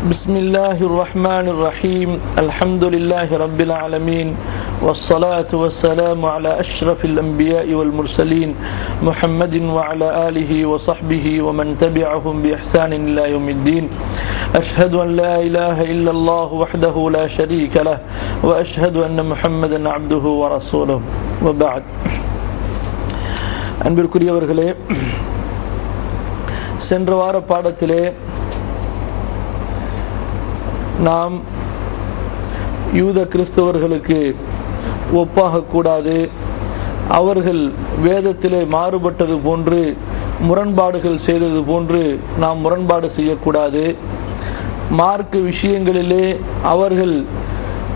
بسم الله الرحمن الرحيم الحمد لله رب العالمين والصلاة والسلام على أشرف الأنبياء والمرسلين محمد وعلى آله وصحبه ومن تبعهم بإحسان إلى يوم الدين أشهد أن لا إله إلا الله وحده لا شريك له وأشهد أن محمدا عبده ورسوله وبعد அன்பிற்குரியவர்களே, சென்ற வார பாடத்திலே நாம் யூத கிறிஸ்தவர்களுக்கு ஒப்பாகக்கூடாது, அவர்கள் வேதத்திலே மாறுபட்டது போன்று முரண்பாடுகள் செய்தது போன்று நாம் முரண்பாடு செய்யக்கூடாது, மார்க்க விஷயங்களிலே அவர்கள்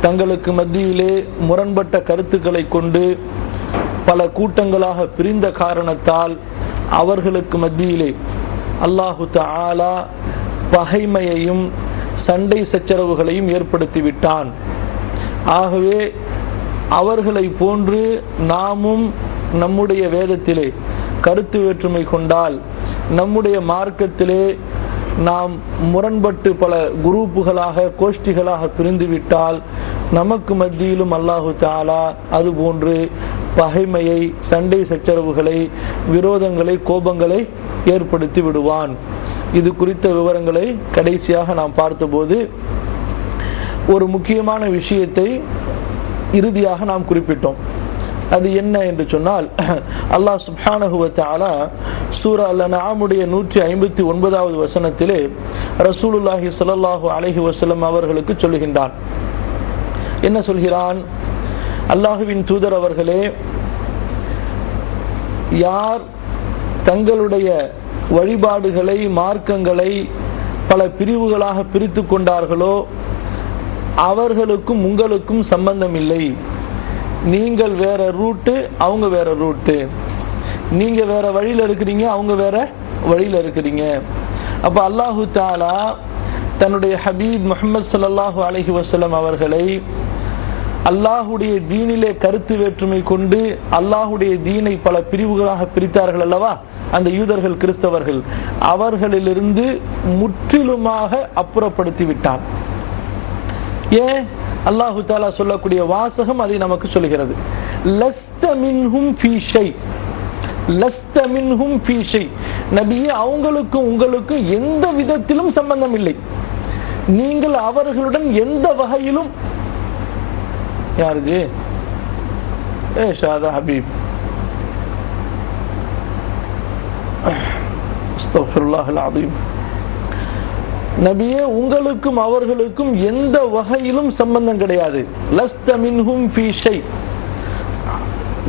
தங்களுக்கு மத்தியிலே முரண்பட்ட கருத்துக்களை கொண்டு பல கூட்டங்களாக பிரிந்த காரணத்தால் அவர்களுக்கு மத்தியிலே அல்லாஹு தஆலா பகைமையையும் சண்டை சச்சரவுகளையும் ஏற்படுத்திவிட்டான். ஆகவே அவர்களை போன்று நாமும் நம்முடைய வேதத்திலே கருத்து வேற்றுமை கொண்டால், நம்முடைய மார்க்கத்திலே நாம் முரண்பட்டு பல குரூப்புகளாக கோஷ்டிகளாக பிரிந்துவிட்டால் நமக்கு மத்தியிலும் அல்லாஹு தஆலா அதுபோன்று பகைமையை, சண்டை சச்சரவுகளை, விரோதங்களை, கோபங்களை ஏற்படுத்தி விடுவான். இது குறித்த விவரங்களை கடைசியாக நாம் பார்த்தபோது ஒரு முக்கியமான விஷயத்தை இறுதியாக நாம் குறிப்பிட்டோம். அது என்ன என்று சொன்னால், அல்லாஹ் சுப்ஹானஹு வ தஆலா சூரா அல்-அன்ஆமுடைய 159வது வசனத்திலே ரசூலுல்லாஹி ஸல்லல்லாஹு அலைஹி வஸல்லம் அவர்களுக்கு சொல்லுகின்றான். என்ன சொல்கிறான்? அல்லாஹுவின் தூதர் அவர்களே, யார் தங்களுடைய வழிபாடுகளை, மார்க்கங்களை பல பிரிவுகளாக பிரித்து கொண்டார்களோ அவர்களுக்கும் உங்களுக்கும் சம்பந்தம் இல்லை. நீங்கள் வேற ரூட்டு, அவங்க வேற ரூட்டு. நீங்க வேற வழியில் இருக்கிறீங்க, அவங்க வேற வழியில் இருக்கிறீங்க. அப்ப அல்லாஹு தஆலா தன்னுடைய ஹபீப் முஹம்மது ஸல்லல்லாஹு அலைஹி வஸல்லம் அவர்களை அல்லாஹுடைய தீனிலே கருத்து வேற்றுமை கொண்டு அல்லாஹுடைய தீனை பல பிரிவுகளாக பிரித்தார்கள் அல்லவா, அந்த யூதர்கள், கிறிஸ்தவர்கள், அவர்களிலிருந்து முற்றிலுமாக அப்புறப்படுத்தி விட்டான். ஏன்? அல்லாஹு தஆலா சொல்லக்கூடிய வாசகம் அதை நமக்கு சொல்கிறது. லஸ்த மின்ஹும் ஃபீ ஷை, லஸ்த மின்ஹும் ஃபீ ஷை. நபியே, அவங்களுக்கும் உங்களுக்கும் எந்த விதத்திலும் சம்பந்தம் இல்லை. நீங்கள் அவர்களுடன் எந்த வகையிலும். யாருது? ஷாதா ஹபீப். அஸ்தக்ஃபிருல்லாஹல் அஸீம். நபியே, உங்களுக்கும் அவர்களுக்கும் எந்த வகையிலும் சம்பந்தம் கிடையாது. லஸ்த மின்ஹும் ஃபீ ஷை.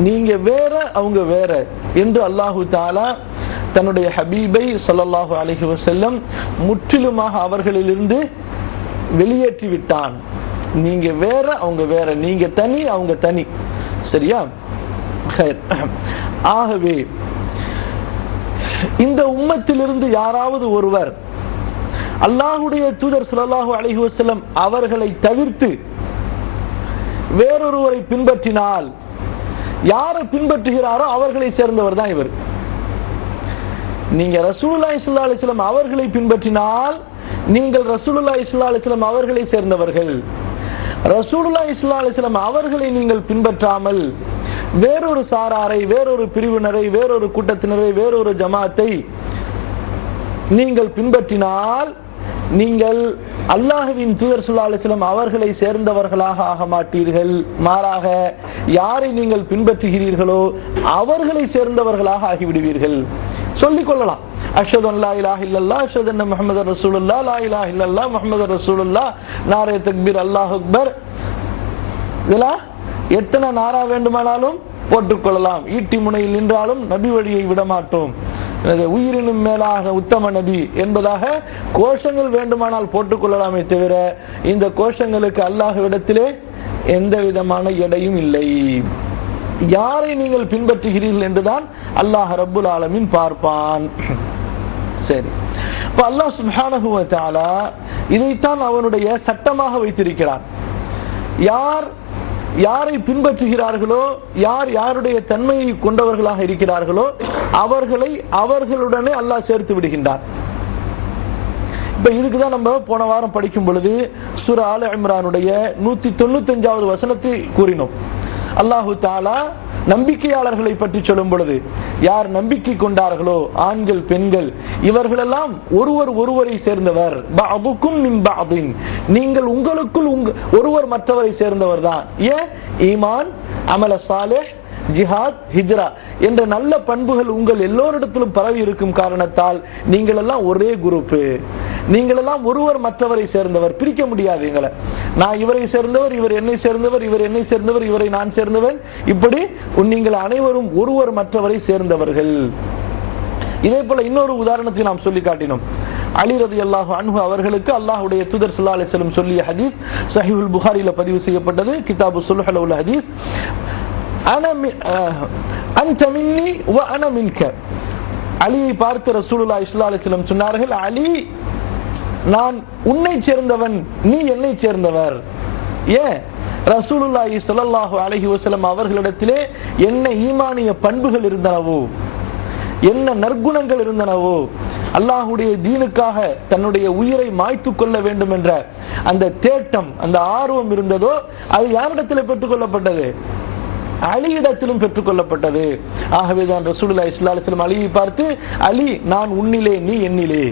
நீங்க வேற, அவங்க வேற என்று அல்லாஹு தஆலா தன்னுடைய ஹபீபை ஸல்லல்லாஹு அலைஹி வஸல்லம் முற்றிலுமாக அவர்களிலிருந்து வெளியேற்றி விட்டான். நீங்க வேற, அவங்க வேற. நீங்க தனி, அவங்க தனி. சரியா? ஹைர். ஆகவே இந்த உம்மத்திலிருந்து யாராவது ஒருவர் அல்லாஹுடைய தூதர் ஸல்லல்லாஹு அலைஹி வஸல்லம் அவர்களை தவிர்த்து வேறொருவரை பின்பற்றினால், யாரை பின்பற்றுகிறாரோ அவர்களை சேர்ந்தவர் தான் இவர். நீங்க ரசூலுல்லாஹி ஸல்லல்லாஹு அலைஹி வஸல்லம் அவர்களை பின்பற்றினால் நீங்கள் ரசூலுல்லாஹி ஸல்லல்லாஹு அலைஹி வஸல்லம் அவர்களை சேர்ந்தவர்கள். ரசூலுல்லாஹி ஸல்லல்லாஹு அலைஹி வஸல்லம் அவர்களை நீங்கள் பின்பற்றாமல் வேறொரு சாராரை, வேறொரு பிரிவினரை, வேறொரு கூட்டத்தினரை, வேறொரு ஜமாத்தை நீங்கள் பின்பற்றினால் நீங்கள் அல்லாஹ்வின் தூதர் ஸல்லல்லாஹு அலைஹி வஸல்லம் அவர்களை சேர்ந்தவர்களாக ஆக மாட்டீர்கள். மாறாக யாரை நீங்கள் பின்பற்றுகிறீர்களோ அவர்களை சேர்ந்தவர்களாக ஆகிவிடுவீர்கள். சொல்லிக் கொள்ளலாம், அஷ்ஹது அன் லா இலாஹ இல்லல்லாஹ், அஷ்ஹது அன்ன முஹம்மதர் ரசூலுல்லாஹ், லா இலாஹ இல்லல்லாஹ், முஹம்மதர் ரசூலுல்லாஹ், நாரே தக்பீர், அல்லாஹ் அக்பர். இதெல்லாம் எத்தனை நாரா வேண்டுமானாலும் போட்டுக்கொள்ளலாம். ஈட்டி முனையில் நின்றாலும் நபி வழியை விடமாட்டோம், உயிரினும் மேலாக உத்தம நபி என்பதாக கோஷங்கள் வேண்டுமானால் போட்டுக்கொள்ளலாமே தவிர இந்த கோஷங்களுக்கு அல்லாஹ்விடத்திலே எந்த விதமான எடையும் இல்லை. யாரை நீங்கள் பின்பற்றுகிறீர்கள் என்றுதான் அல்லாஹ் ரப்புல் ஆலமீன் பார்ப்பான். சரி, இப்ப அல்லாஹ் சுப்ஹானஹு வ தஆலா இதைத்தான் அவனுடைய சட்டமாக வைத்திருக்கிறான். யாரை பின்பற்றுகிறார்களோ, யார் யாருடைய தன்மையை கொண்டவர்களாக இருக்கிறார்களோ அவர்களை அவர்களுடனே அல்லாஹ் சேர்த்து விடுகின்றான். இப்போ இதுக்கு தான் நம்ம போன வாரம் படிக்கும் பொழுது சூரா ஆல இம்ரானுடைய 195வது வசனத்தை கூறினோம். அல்லாஹு தஆலா நம்பிக்கையாளர்களை பற்றி சொல்லும் பொழுது, யார் நம்பிக்கை கொண்டார்களோ ஆண்கள் பெண்கள் இவர்களெல்லாம் ஒருவரை சேர்ந்தவர், பஅதுக்கும் மின் பஅதின், நீங்கள் உங்களுக்குள் ஒருவர் மற்றவரை சேர்ந்தவர் தான். ஏன்? ஈமான், அமல சாலிஹ், ஜிஹாத், ஹிஜ்ரா என்ற நல்ல பண்புகள் உங்கள் எல்லோரிடத்திலும் பரவி இருக்கும் காரணத்தால் நீங்கள் எல்லாம் ஒரே குரூப்பு, நீங்கள் எல்லாம் ஒருவர் மற்றவரை சேர்ந்தவர். பிரிக்க முடியாது எங்களை. நான் இவரை சேர்ந்தவர், இவர் என்னை சேர்ந்தவர், இவர் என்னை சேர்ந்தவர், இவரை நான் சேர்ந்தவன், இப்படி நீங்கள் அனைவரும் ஒருவர் மற்றவரை சேர்ந்தவர்கள். இதே போல இன்னொரு உதாரணத்தை நாம் சொல்லி காட்டினோம். அலி ரலியல்லாஹு அன்ஹு அவர்களுக்கு அல்லாஹ்வுடைய தூதர் ஸல்லல்லாஹு அலைஹி வஸல்லம் சொல்லிய ஹதீஸ் ஸஹீஹுல் புகாரில பதிவு செய்யப்பட்டது. கிதாபு ஸுல்ஹ்ல உள்ள ஹதீஸ். அன்த மின்னி வ அன மின்க. அலியை பார்த்து ரசூலுல்லாஹி ஸல்லல்லாஹு அலைஹி வஸல்லம் சொன்னார்கள், அலி, நான் உன்னை சேர்ந்தவன், நீ என்னை சேர்ந்தவர். ஏன்? ரசூலுல்லாஹி ஸல்லல்லாஹு அலைஹி வஸல்லம் அவர்களிடத்திலே என்ன ஈமானிய பண்புகள் இருந்தனவோ, என்ன நற்குணங்கள் இருந்தனவோ, அல்லாஹ்வுடைய தீனுக்காக தன்னுடைய உயிரை மாய்த்து கொள்ள வேண்டும் என்ற அந்த தேட்டம், அந்த ஆர்வம் இருந்ததோ, அது யாரிடத்தில் பெற்றுக்கொள்ளப்பட்டது? அலியிடத்திலும் பெற்றுக்கொள்ளப்பட்டது. ஆகவேதான் ரசூலுல்லாஹி ஸல்லல்லாஹு அலைஹி வஸல்லம் அலியை பார்த்து, அலி, நான் உன்னிலே, நீ என்னிலே.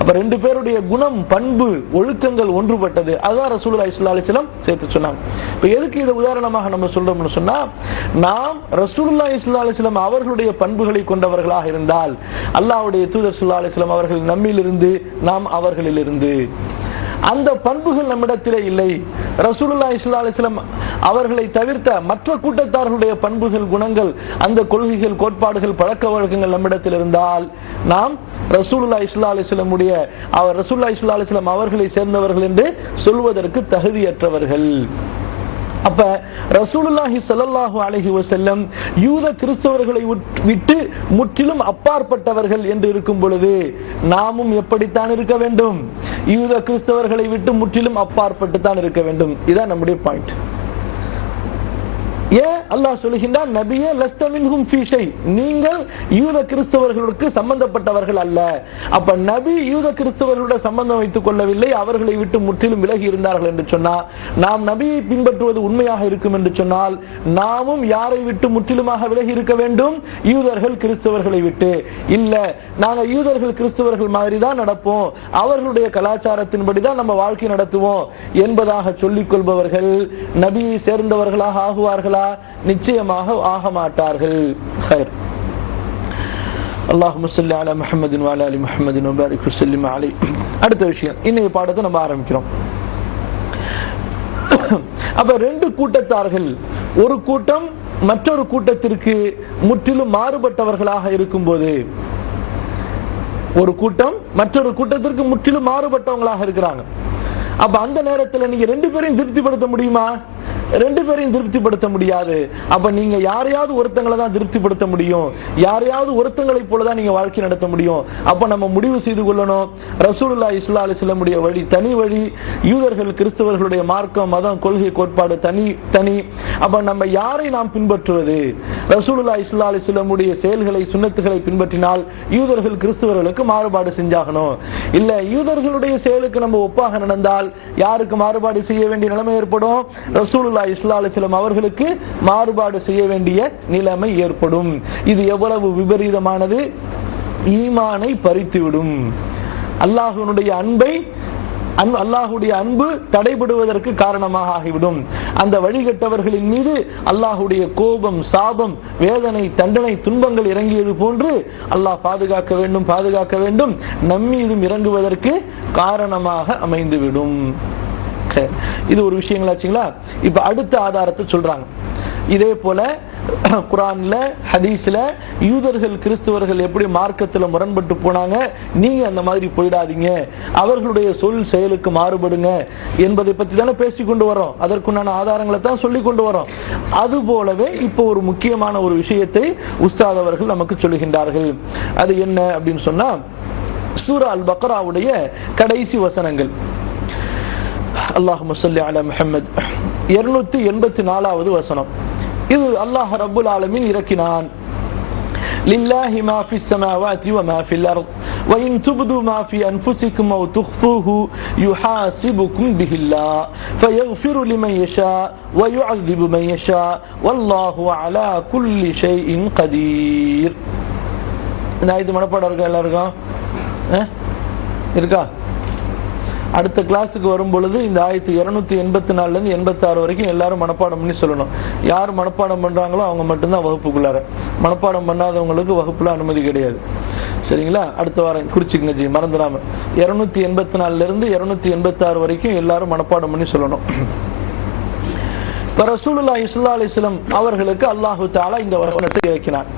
அப்ப ரெண்டு பேருடைய குணம், பண்பு, ஒழுக்கங்கள் ஒன்றுபட்டது. அதுதான் ரசூலுல்லாஹி ஸல்லல்லாஹு அலைஹி வஸல்லம் சேர்த்து சொன்னாங்க. இப்ப எதுக்கு இதை உதாரணமாக நம்ம சொல்றோம்னு சொன்னா, நாம் ரசூலுல்லாஹி ஸல்லல்லாஹு அலைஹி வஸல்லம் அவர்களுடைய பண்புகளை கொண்டவர்களாக இருந்தால் அல்லாஹ்வுடைய தூதர் ஸல்லல்லாஹு அலைஹி வஸல்லம் அவர்கள் நம்மிலிருந்து, நாம் அவர்களிலிருந்து. அந்த பண்புகள் நம்மிடத்திலே இல்லை. ரசூலுல்லாஹி ஸல்லல்லாஹு அலைஹி வஸல்லம் அவர்களை தவிர்த்த மற்ற கூட்டத்தார்களுடைய பண்புகள், குணங்கள், அந்த கொள்கைகள், கோட்பாடுகள், பழக்க வழக்கங்கள் நம்மிடத்தில் இருந்தால் நாம் ரசூலுல்லாஹி ஸல்லல்லாஹு அலைஹி வஸல்லம் ரசூலுல்லாஹி ஸல்லல்லாஹு அலைஹி வஸல்லம் அவர்களை சேர்ந்தவர்கள் என்று சொல்வதற்கு தகுதியற்றவர்கள். அப்ப ரசூலுல்லாஹி ஸல்லல்லாஹு அலைஹி வஸல்லம் யூத கிறிஸ்தவர்களை விட்டு முற்றிலும் அப்பாற்பட்டவர்கள் என்று இருக்கும் பொழுது நாமும் எப்படித்தான் இருக்க வேண்டும்? யூத கிறிஸ்தவர்களை விட்டு முற்றிலும் அப்பாற்பட்டு தான் இருக்க வேண்டும். இதான் நம்முடைய பாயிண்ட். ஏன் அல்லாஹ் சொல்லுகின்றான், நபியே லஸ்த மின்ஹும் ஃபீ ஷை, நீங்கள் யூத கிறிஸ்தவர்களுக்கு சம்பந்தப்பட்டவர்கள் அல்ல. அப்ப நபி யூத கிறிஸ்தவர்களோட சம்பந்தம் வைத்துக் கொள்ளவில்லை, அவர்களை விட்டு முற்றிலும் விலகி இருந்தார்கள் என்று சொன்னால், நாம் நபியை பின்பற்றுவது உண்மையாக இருக்கும் என்று சொன்னால் நாமும் யாரை விட்டு முற்றிலுமாக விலகி இருக்க வேண்டும்? யூதர்கள் கிறிஸ்தவர்களை விட்டு. இல்ல, நாங்க யூதர்கள் கிறிஸ்தவர்கள் மாதிரி தான் நடப்போம், அவர்களுடைய கலாச்சாரத்தின்படி தான் நம்ம வாழ்க்கை நடத்துவோம் என்பதாக சொல்லிக் கொள்பவர்கள் நபியை சேர்ந்தவர்களாக ஆகுவார்களா? நிச்சயமாக ஆக மாட்டார்கள். خير. اللهم صل على محمد وعلى ال محمد وبارك وسلم عليه. அடுத்த விஷயம், இன்னைய பாடத்தை நம்ம ஆரம்பிக்கிறோம். அப்ப ரெண்டு கூட்டத்தார்கள், ஒரு கூட்டம் மற்றொரு கூட்டத்திற்கு முற்றிலும் மாறுபட்டவர்களாக இருக்கும்போது, ஒரு கூட்டம் மற்றொரு கூட்டத்திற்கு முற்றிலும் மாறுபட்டவங்களாக இருக்கிறாங்க. அப்ப அந்த நேரத்தில் நீங்க ரெண்டு பேரையும் திருப்திப்படுத்த முடியுமா? ரெண்டு பேரையும் திருப்திப்படுத்த முடியாது. அப்ப நீங்க யாரையாவது ஒருத்தங்களை தான் திருப்திப்படுத்த முடியும், யாரையாவது ஒருத்தங்களை போலதான் நீங்க வாழ்க்கை நடத்த முடியும். அப்ப நம்ம முடிவு செய்து கொள்ளணும், ரசூலுல்லாஹி ஸல்லல்லாஹு அலைஹி வஸல்லம் வழி தனி வழி, யூதர்கள் கிறிஸ்தவர்களுடைய மார்க்கம், மதம், கொள்கை, கோட்பாடு தனி. அப்ப நம்ம யாரை நாம் பின்பற்றுவது? ரசூலுல்லாஹி ஸல்லல்லாஹு அலைஹி வஸல்லம் செயல்களை, சுன்னத்துகளை பின்பற்றினால் யூதர்கள் கிறிஸ்தவர்களுக்கு மாறுபாடு செஞ்சாகணும். இல்ல, யூதர்களுடைய செயலுக்கு நம்ம ஒப்பாக நடந்தால் யாருக்கு மாறுபாடு செய்ய வேண்டிய நிலைமை ஏற்படும்? ரசூலுல்லாஹி ஸல்லல்லாஹு அலைஹி வஸல்லம் அவர்களுக்கு மாறுபாடு செய்ய வேண்டிய நிலைமை ஏற்படும். இது எவ்வளவு விபரீதமானது! ஈமானை பறித்துவிடும். அல்லாஹ்வுடைய அன்பு தடைபடுவதற்கு காரணமாக ஆகிவிடும். அந்த வழிகட்டவர்களின் மீது அல்லாஹ்வுடைய கோபம், சாபம், வேதனை, தண்டனை, துன்பங்கள் இறங்கியது போன்று அல்லாஹ் பாதுகாக்க வேண்டும், நம்மீதும் இறங்குவதற்கு காரணமாக அமைந்துவிடும். இது ஒரு விஷயங்களாச்சுங்களா? இப்ப அடுத்த ஆதாரத்தை சொல்றாங்க. இதே போல குர்ஆன்ல, ஹதீஸ்ல யூதர்கள் கிறிஸ்தவர்கள் எப்படி மார்க்கத்தில் முரண்பட்டு போனாங்க, நீங்க அந்த மாதிரி போயிடாதீங்க, அவர்களுடைய சொல் செயலுக்கு மாறுபடுங்க என்பதை பத்தி தானே பேசிக்கொண்டு வரோம். அதற்குண்டான ஆதாரங்களை தான் சொல்லி கொண்டு வரோம். அது போலவே இப்போ ஒரு முக்கியமான ஒரு விஷயத்தை உஸ்தாத் அவர்கள் நமக்கு சொல்லுகின்றார்கள். அது என்ன அப்படின்னு சொன்னா, சூரா அல் பக்ராவுடைய கடைசி வசனங்கள். அல்லாஹும்ம ஸல்லி அலா முஹம்மத் 284வது வசனம். இது அல்லாஹ் ரப்புல் ஆலமீன் இறக்கினான். லில்லாஹி மா ஃபிஸ் ஸமாவாதி வ மா ஃபில் அர்த் وإن تبدوا ما في أنفسكم أو تخفوه يحاسبكم به الله فيغفر لمن يشاء ويعذب من يشاء والله على كل شيء قدير. இந்த ஆயத்து மனப்பாடம் இருக்கா எல்லாருக்கும்? இருக்கா? அடுத்த கிளாஸுக்கு வரும் பொழுது இந்த ஆயத்து 284 86 வரைக்கும் எல்லாரும் மனப்பாடம் பண்ணி சொல்லணும். யார் மனப்பாடம் பண்ணுறாங்களோ அவங்க மட்டும்தான் வகுப்புக்குள்ளார, மனப்பாடம் பண்ணாதவங்களுக்கு வகுப்புல அனுமதி கிடையாது. சரிங்களா? அடுத்த வாரம் குறிச்சிக்கங்க ஜி, மறந்துடாம. 284 286 வரைக்கும் எல்லாரும் மனப்பாடம் பண்ணி சொல்லணும். இப்போ ரசூலுல்லாஹி ஸல்லல்லாஹு அலைஹி வஸல்லம் அவர்களுக்கு அல்லாஹு தஆலா இந்த வசனத்தை இறக்கினார்.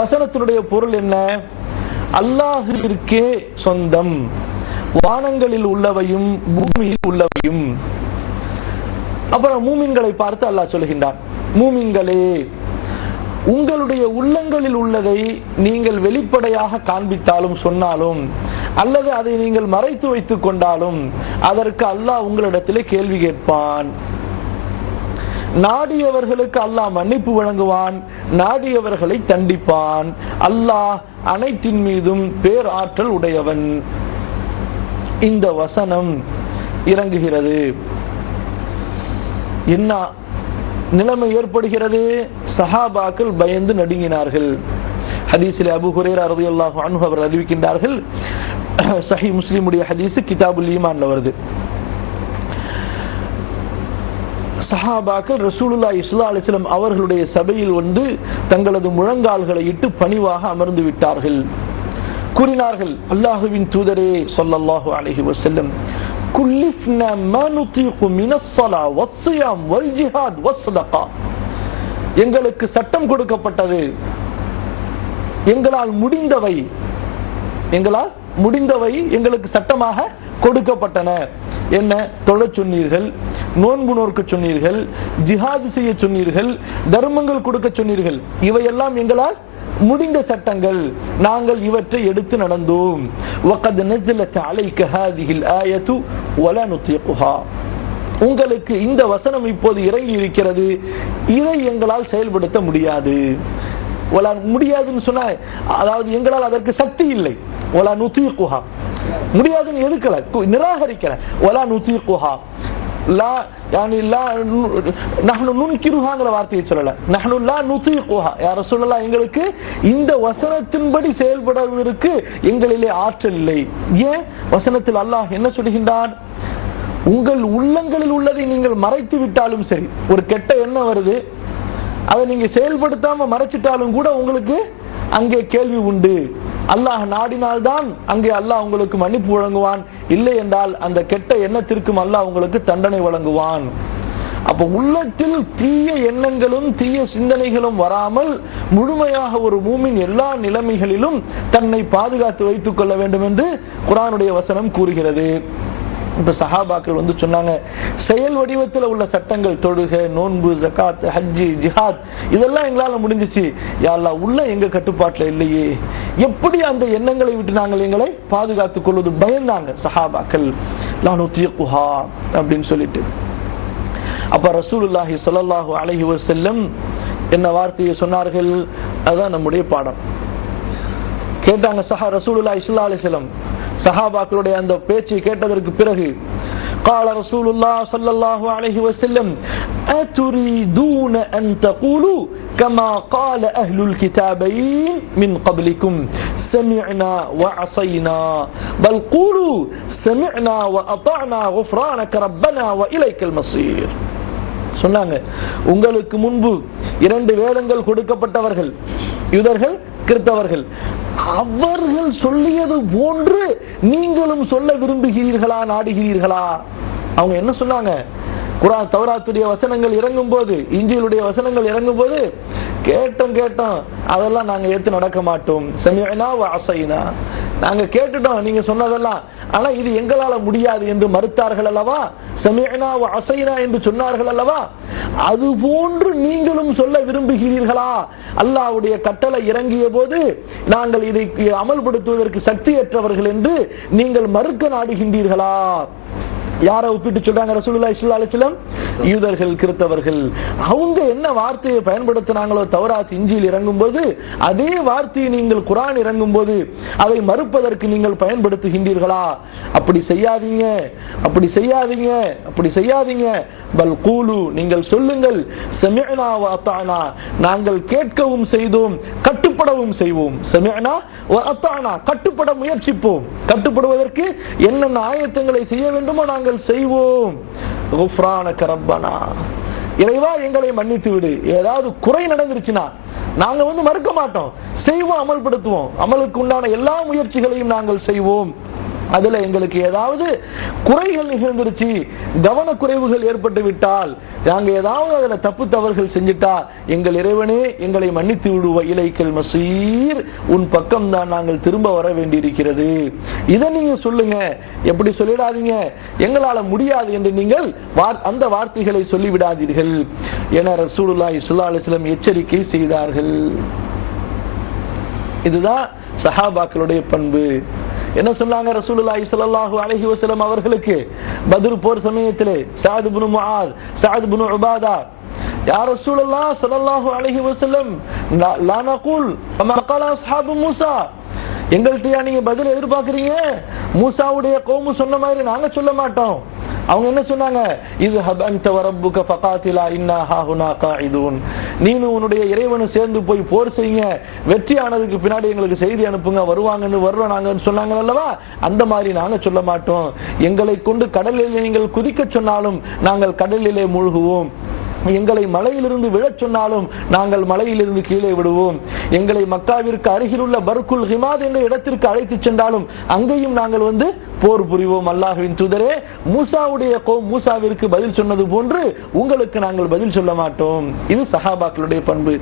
வசனத்தினுடைய பொருள் என்ன? அல்லாஹ்விற்கே சொந்தம் வானங்களில் உள்ளவையும் பூமியில் உள்ளவையும். அப்புறம் மூமின்களை பார்த்து அல்லாஹ் சொல்கின்றான், மூமின்களே, உங்களுடைய உள்ளங்களில் உள்ளதை நீங்கள் வெளிப்படையாக காண்பித்தாலும் சொன்னாலும் அல்லது அதை நீங்கள் மறைத்து வைத்துக் கொண்டாலும் அதற்கு அல்லாஹ் உங்களிடத்திலே கேள்வி கேட்பான். நாடியவர்களுக்கு அல்லாஹ் மன்னிப்பு வழங்குவான், நாடியவர்களை தண்டிப்பான். அல்லாஹ் அனைத்தின் மீதும் பேராற்றல் உடையவன். இந்த வசனம் இறங்குகிறது. என்ன நிலைமை ஏற்படுகிறது? சஹாபாக்கள் பயந்து நடுங்கினார்கள். ஹதீஸில் அபூ ஹுரைரா ரலியல்லாஹு அன்ஹு அவர் அறிவிக்கின்றார்கள், சஹீஹ் முஸ்லிமுடைய ஹதீஸ் கிதாபுல் ஈமான்ல வருது. சஹாபாக்கள் ரசூலுல்லாஹி ஸல்லல்லாஹு அலைஹி வஸல்லம் அவர்களுடைய சபையில் வந்து தங்களது முழங்கால்களை இட்டு பணிவாக அமர்ந்து விட்டார்கள். கூறினார்கள், அல்லாஹுவின் தூதரே ஸல்லல்லாஹு அலைஹி வஸல்லம், குல்லிஃப்னா மா நுதீகு மினஸ் ஸலா வஸ்ஸியாம் வல் ஜிஹாத் வஸ்ஸதகா. எங்களுக்கு சட்டம் கொடுக்கப்பட்டது, எங்களால் முடிந்தவை எங்களுக்கு சட்டமாக கொடுக்கப்பட்டன. என்ன? தொழச் சொன்னீர்கள், நோன்பு நோக்க சொன்னீர்கள், ஜிஹாது செய்ய சொன்னீர்கள், தர்மங்கள் கொடுக்க சொன்னீர்கள். இவையெல்லாம் எங்களால் முடிந்த சட்டங்கள், நாங்கள் இவற்றை எடுத்து நடந்தோம். வகத் நஸலத் அலைக ஹாதிஹில் ஆயத்து வலா நுதீகுஹா. உங்களுக்கு இந்த வசனம் இப்போது இறங்கி இருக்கிறது, இதை எங்களால் செயல்படுத்த முடியாது. வலா முடியாதுன்னு சொன்னா, அதாவது எங்களால் அதற்கு சக்தி இல்லை. வலா நுதீகுஹா, முடியாதுன்னு எதுக்கல, நிராகரிக்கல. வலா நுதீகுஹா, லா யானி லா நஹ்னு நுன்கிருஹாங்கற வார்த்தையை சொல்லல, நஹ்னு லா நுதீகுஹா. யா ரசூலல்லாஹ், எங்களுக்கு இந்த வசனத்தின்படி செயல்படுவதற்கு எங்களிலே ஆற்றல் இல்லை. ஏன்? வசனத்தில் அல்லாஹ் என்ன சொல்கின்றான்? உங்கள் உள்ளங்களில் உள்ளதை நீங்கள் மறைத்து விட்டாலும் சரி, ஒரு கெட்ட எண்ணம் வருது, அதை நீங்க செயல்படுத்தாம மறைச்சிட்டாலும் கூட உங்களுக்கு அங்கே கேள்வி உண்டு. அல்லாஹ் நாடினால்தான் அங்கே அல்லாஹ் உங்களுக்கு மன்னிப்பு வழங்குவான், இல்லை என்றால் அந்த கெட்ட எண்ணத்திற்கும் அல்லாஹ் உங்களுக்கு தண்டனை வழங்குவான். அப்போ உள்ளத்தில் தீய எண்ணங்களும் தீய சிந்தனைகளும் வராமல் முழுமையாக ஒரு மூமின் எல்லா நிலைமைகளிலும் தன்னை பாதுகாத்து வைத்துக் கொள்ள வேண்டும் என்று குர்ஆனுடைய வசனம் கூறுகிறது. இப்ப சஹாபாக்கள் வந்து சொன்னாங்க, செயல் வடிவத்தில் உள்ள சட்டங்கள், தொழுகை, நோன்பு, ஜகாத், ஹஜ்ஜி, ஜிஹாத், இதெல்லாம் எங்களால முடிஞ்சிச்சு. யா அல்லாஹ், உள்ள எங்க கட்டுப்பாட்டில் இல்லையே, எப்படி அந்த எண்ணங்களை விட்டு நாங்கள் எங்களை பாதுகாத்துக் கொள்வது? பயந்தாங்க சஹாபாக்கள். லா நுதீகுஹா அப்படின்னு சொல்லிட்டு. அப்ப ரசூலுல்லாஹி ஸல்லல்லாஹு அலைஹி வஸல்லம் என்ன வார்த்தையை சொன்னார்கள்? அதுதான் நம்முடைய பாடம். கேட்டாங்க ரசூலுல்லாஹி ஸல்லல்லாஹு அலைஹி வஸல்லம் சஹாபாக்களுடைய அந்த பேச்சை கேட்டதற்கு பிறகு, قال رسول الله صلى الله عليه وسلم أتريدون أن تقولوا كما قال أهل الكتابين من قبلكم سمعنا وعصينا بل قولوا سمعنا وأطعنا غفرانك ربنا وإليك المصير. சொன்னாங்க, உங்களுக்கு முன்பு 2 வேதங்கள் கொடுக்கப்பட்டவர்கள், யூதர்கள், கிறிஸ்தவர்கள், அவர்கள் சொல்லியது போன்று நீங்களும் சொல்ல விரும்புகிறீர்களா, நாடுகிறீர்களா? அவங்க என்ன சொன்னாங்க? குர்ஆன் தௌராத்துடைய வசனங்கள் இறங்கும் போது, இன்ஜீலுடைய வசனங்கள் இறங்கும் போது, கேட்டோம், அதெல்லாம் நாங்க ஏத்து நடக்க மாட்டோம். சமிஅனா வ அஸைனா, நாங்க கேட்டுட்டோம் நீங்க சொன்னதெல்லாம், ஆனா இது எங்களால முடியாது என்று மறுத்தார்கள் அல்லவா? சமிஅனா வ அஸைனா என்று சொன்னார்கள் அல்லவா? அது போன்று நீங்களும் சொல்ல விரும்புகிறீர்களா? அல்லாஹ்வுடைய கட்டளை இறங்கிய போது நாங்கள் இதை அமல்படுத்துவதற்கு சக்தியற்றவர்கள் என்று நீங்கள் மறுக்க நாடுகின்றீர்களா? யாரை ஒப்பிட்டு சொல்றாங்க ரசூலுல்லாஹி ஸல்லல்லாஹு அலைஹி வஸல்லம்? யூதர்கள், கிறிஸ்தவர்கள். அவங்க என்ன வார்த்தையை பயன்படுத்தினாங்களோ தௌராத் இன்ஜீல் இறங்கும் போது, அதே வார்த்தையை நீங்கள் குர்ஆன் இறங்கும் போது அதை மறுப்பதற்கு நீங்கள் பயன்படுத்துகின்றீர்களா? அப்படி செய்யாதீங்க, அப்படி செய்யாதீங்க, அப்படி செய்யாதீங்க. பல் கூலு, நீங்கள் சொல்லுங்கள், சமிஅனா வ அத்தஅனா, நாங்கள் கேட்கவும் செய்தோம், கட்டுப்படவும் செய்வோம். சமிஅனா வ அத்தஅனா, கட்டுப்பட முயற்சிப்போம். கட்டுப்படுவதற்கு என்னென்ன ஆயத்தங்களை செய்ய வேண்டுமோ நாங்கள் செய்வோம். குஃப்ரானக ரப்பனா, இறைவா எங்களை மன்னித்து விடு. ஏதாவது குறை நடந்துருச்சுன்னா நாங்க மறுக்க மாட்டோம், செய்வோம், அமல்படுத்துவோம். அமலுக்கு உண்டான எல்லா முயற்சிகளையும் நாங்கள் செய்வோம். அதுல எங்களுக்கு ஏதாவது குறைகள் நிகழ்ந்துருச்சு, கவனக்குறைவுகள் ஏற்பட்டு விட்டால், நாங்க ஏதாவது அதுல தப்பு தவறுகள் செஞ்சுட்டா, எங்கள் இறைவனே எங்களை மன்னித்து விடுவ இலைக்கல் மசீர், உன் பக்கம் தான் நாங்கள் திரும்ப வர வேண்டியிருக்கிறது. இதை நீங்க சொல்லுங்க. எப்படி சொல்லிடாதீங்க, எங்களால முடியாது என்று நீங்கள் அந்த வார்த்தைகளை சொல்லிவிடாதீர்கள் என ரசூலுல்லாஹி ஸல்லல்லாஹு அலைஹி வஸல்லம் எச்சரிக்கை செய்தார்கள். இதுதான் சஹாபாக்களுடைய பண்பு. என்ன சொன்னாங்க ரசூலுல்லாஹி ஸல்லல்லாஹு அலைஹி வஸல்லம் அவர்களுக்கு? பத்ர் போர் சமயத்திலே சஅத் இப்னு முஆத், சஅத் இப்னு உபாதா, யா ரசூலுல்லாஹ் ஸல்லல்லாஹு அலைஹி வஸல்லம், லா நகூல் கமா قال அஸ்ஹாபு மூசா, எங்கள்கிட்ட நீங்க பதில் எதிர்பார்க்கறீங்க? மூசாவுடைய கௌம் சொன்ன மாதிரி நாங்க சொல்ல மாட்டோம். அவங்க என்ன சொன்னாங்க? இது ஹப் அன்த வ ரப்புக ஃபகாத்திலா இன்னா ஹாஹுனா காயிதூன், நீனும் உன்னுடைய இறைவனும் சேர்ந்து போய் போர் செய்யுங்க, வெற்றி ஆனதுக்கு பின்னாடி எங்களுக்கு செய்தி அனுப்புங்க, வருவாங்கன்னு வர்றோம் நாங்கன்னு சொன்னாங்க அல்லவா? அந்த மாதிரி நாங்க சொல்ல மாட்டோம். எங்களை கொண்டு கடலில் நீங்கள் குதிக்க சொன்னாலும் நாங்கள் கடலிலே மூழ்குவோம், எங்களை மலையிலிருந்து விழச் சொன்னாலும் நாங்கள் மலையிலிருந்து கீழே விடுவோம், எங்களை மக்காவிற்கு அருகில் உள்ள பர்குல் ஹிமாத் என்ற இடத்திற்கு அழைத்து சென்றாலும் அங்கேயும் நாங்கள் போர் புரிவோம். அல்லாஹ்வின் தூதரே, மூசாவுடைய கௌம் மூசாவிற்கு பதில் சொன்னது போன்று உங்களுக்கு நாங்கள் பதில் சொல்ல மாட்டோம். இது சஹாபாக்களுடைய பண்பு.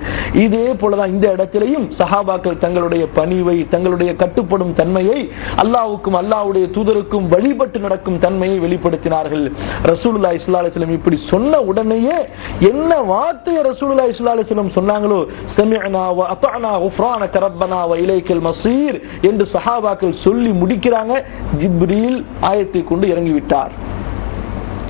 இதே போலதான் இந்த இடத்திலேயும் சஹாபாக்கள் தங்களுடைய பணிவை, தங்களுடைய கட்டுப்படும் தன்மையை, அல்லாஹ்வுக்கும் அல்லாஹ்வுடைய தூதருக்கும் வழிபட்டு நடக்கும் தன்மையை வெளிப்படுத்தினார்கள். ரசூலுல்லாஹி ஸல்லல்லாஹு அலைஹி வஸல்லம் இப்படி சொன்ன உடனேயே என்ன வார்த்தையை ரசூலுல்லாஹி ஸல்லல்லாஹு அலைஹி வஸல்லம் சொன்னாங்களோ, சமிஅனா வ அத்தஅனா குஃப்ரானக ரப்பனா வ இலைக்கல் மஸீர் என்று சஹாபாக்கள் சொல்லி முடிக்கிறாங்க. ஜிப்ரீல் ஆயத்தை கொண்டு இறங்கி விட்டார்.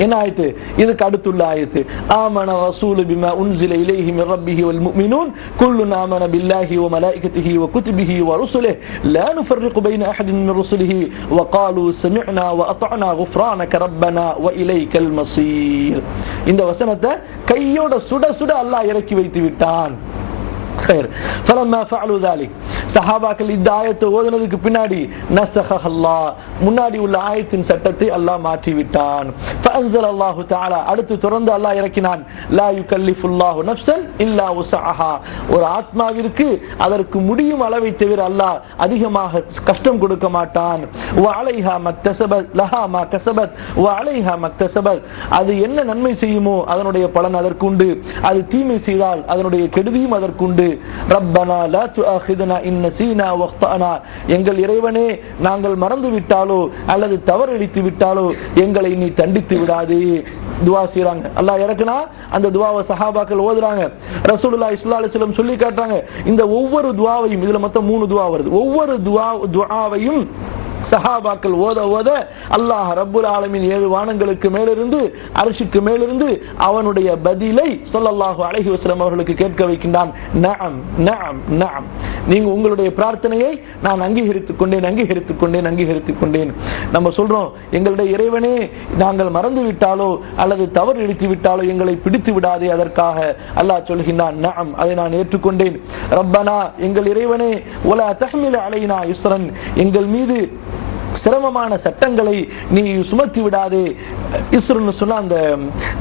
என்ன ஆயத்து? இதுக்கு அடுத்துள்ள ஆயத்து, ஆமன ரசூலு பிமா உன்ஸில இலைஹி மின் ரப்பிஹி வல் முஃமினூன் குல்லுன் ஆமன பில்லாஹி வ மலாயிகத்திஹி வ குதுபிஹி வ ருசுலிஹி லா நுஃபர்ரிகு பைன அஹதின் மின் ருசுலிஹி வ காலூ சமிஅனா வ அத்தஅனா குஃப்ரானக ரப்பனா வ இலைக்கல் மஸீர். இந்த வசனத்தை கையோட சுட சுட அல்லாஹ் இறக்கி வைத்து விட்டான். فلما فعلوا ذلك, சஹாபாக்கள் இந்த ஆயத்தை ஓதுனதுக்கு பின்னாடி நஸஹஹ அல்லாஹ், முன்னாடி உள்ள ஆயத்தின் சட்டத்தை அல்லாஹ் மாற்றி விட்டான். فانزل الله تعالى, அடுத்து தொடர்ந்து அல்லாஹ் இறக்கினான், லா யுகல்லிஃபுல்லாஹு நஃப்ஸன் இல்லா உஸஹா, ஒரு ஆத்மாவிற்கு அதற்கு முடியும் அளவை தவிர அல்லாஹ் அதிகமாக கஷ்டம் கொடுக்க மாட்டான். வஅலைஹா மக்தஸபத் லஹா மா கஸபத் வஅலைஹா மக்தஸபத், அது என்ன நன்மை செய்யுமோ அதனுடைய பலன் அதற்குண்டு, அது தீமை செய்தால் அதனுடைய கெடுதியும் அதற்குண்டு. ரப்பனா லா துஆஹிதுனா இன் நஸீனா வக்தஅனா, எங்கள் இறைவனே நாங்கள் மறந்து விட்டாலோ அல்லது தவறிழைத்து விட்டாலோ எங்களை நீ தண்டித்து விடாதே. துஆ செய்றாங்க. அல்லாஹ் இறக்குனா அந்த துஆவை சஹாபாக்கள் ஓதுறாங்க. ரசூலுல்லாஹி ஸல்லல்லாஹு அலைஹி வஸல்லம் சொல்லி காட்டுறாங்க. இந்த ஒவ்வொரு துஆவையும், இதுல மொத்தம் 3 துஆ வருது, ஒவ்வொரு துஆவையும் சஹாபாக்கள் ஓத ஓத அல்லாஹ் ரப்புல் ஆலமீன் 7 வானங்களுக்கு மேலிருந்து, அர்ஷுக்கு மேலிருந்து அவனுடைய பதிலை ஸல்லல்லாஹு அலைஹி வஸல்லம் அவர்களுக்கு கேட்க வைக்கின்றான். நஅம் நஅம் நஅம், நீங்க உங்களுடைய பிரார்த்தனையை நான் அங்கீகரித்துக் கொண்டேன், அங்கீகரித்துக் கொண்டேன், அங்கீகரித்துக் கொண்டேன். நம்ம சொல்றோம், எங்களுடைய இறைவனே நாங்கள் மறந்து விட்டாலோ அல்லது தவறு இழைத்து விட்டாலோ எங்களை பிடித்து விடாதே. அதற்காக அல்லாஹ் சொல்கின்றான், நஅம், அதை நான் ஏற்றுக்கொண்டேன். ரப்பனா, எங்கள் இறைவனே, வலா தஹ்மில் அலைனா இஸ்ரன், எங்கள் மீது சிரமமான சட்டங்களை நீ சுமத்தி விடாதே. இஸ்ருன்னு சொன்னா அந்த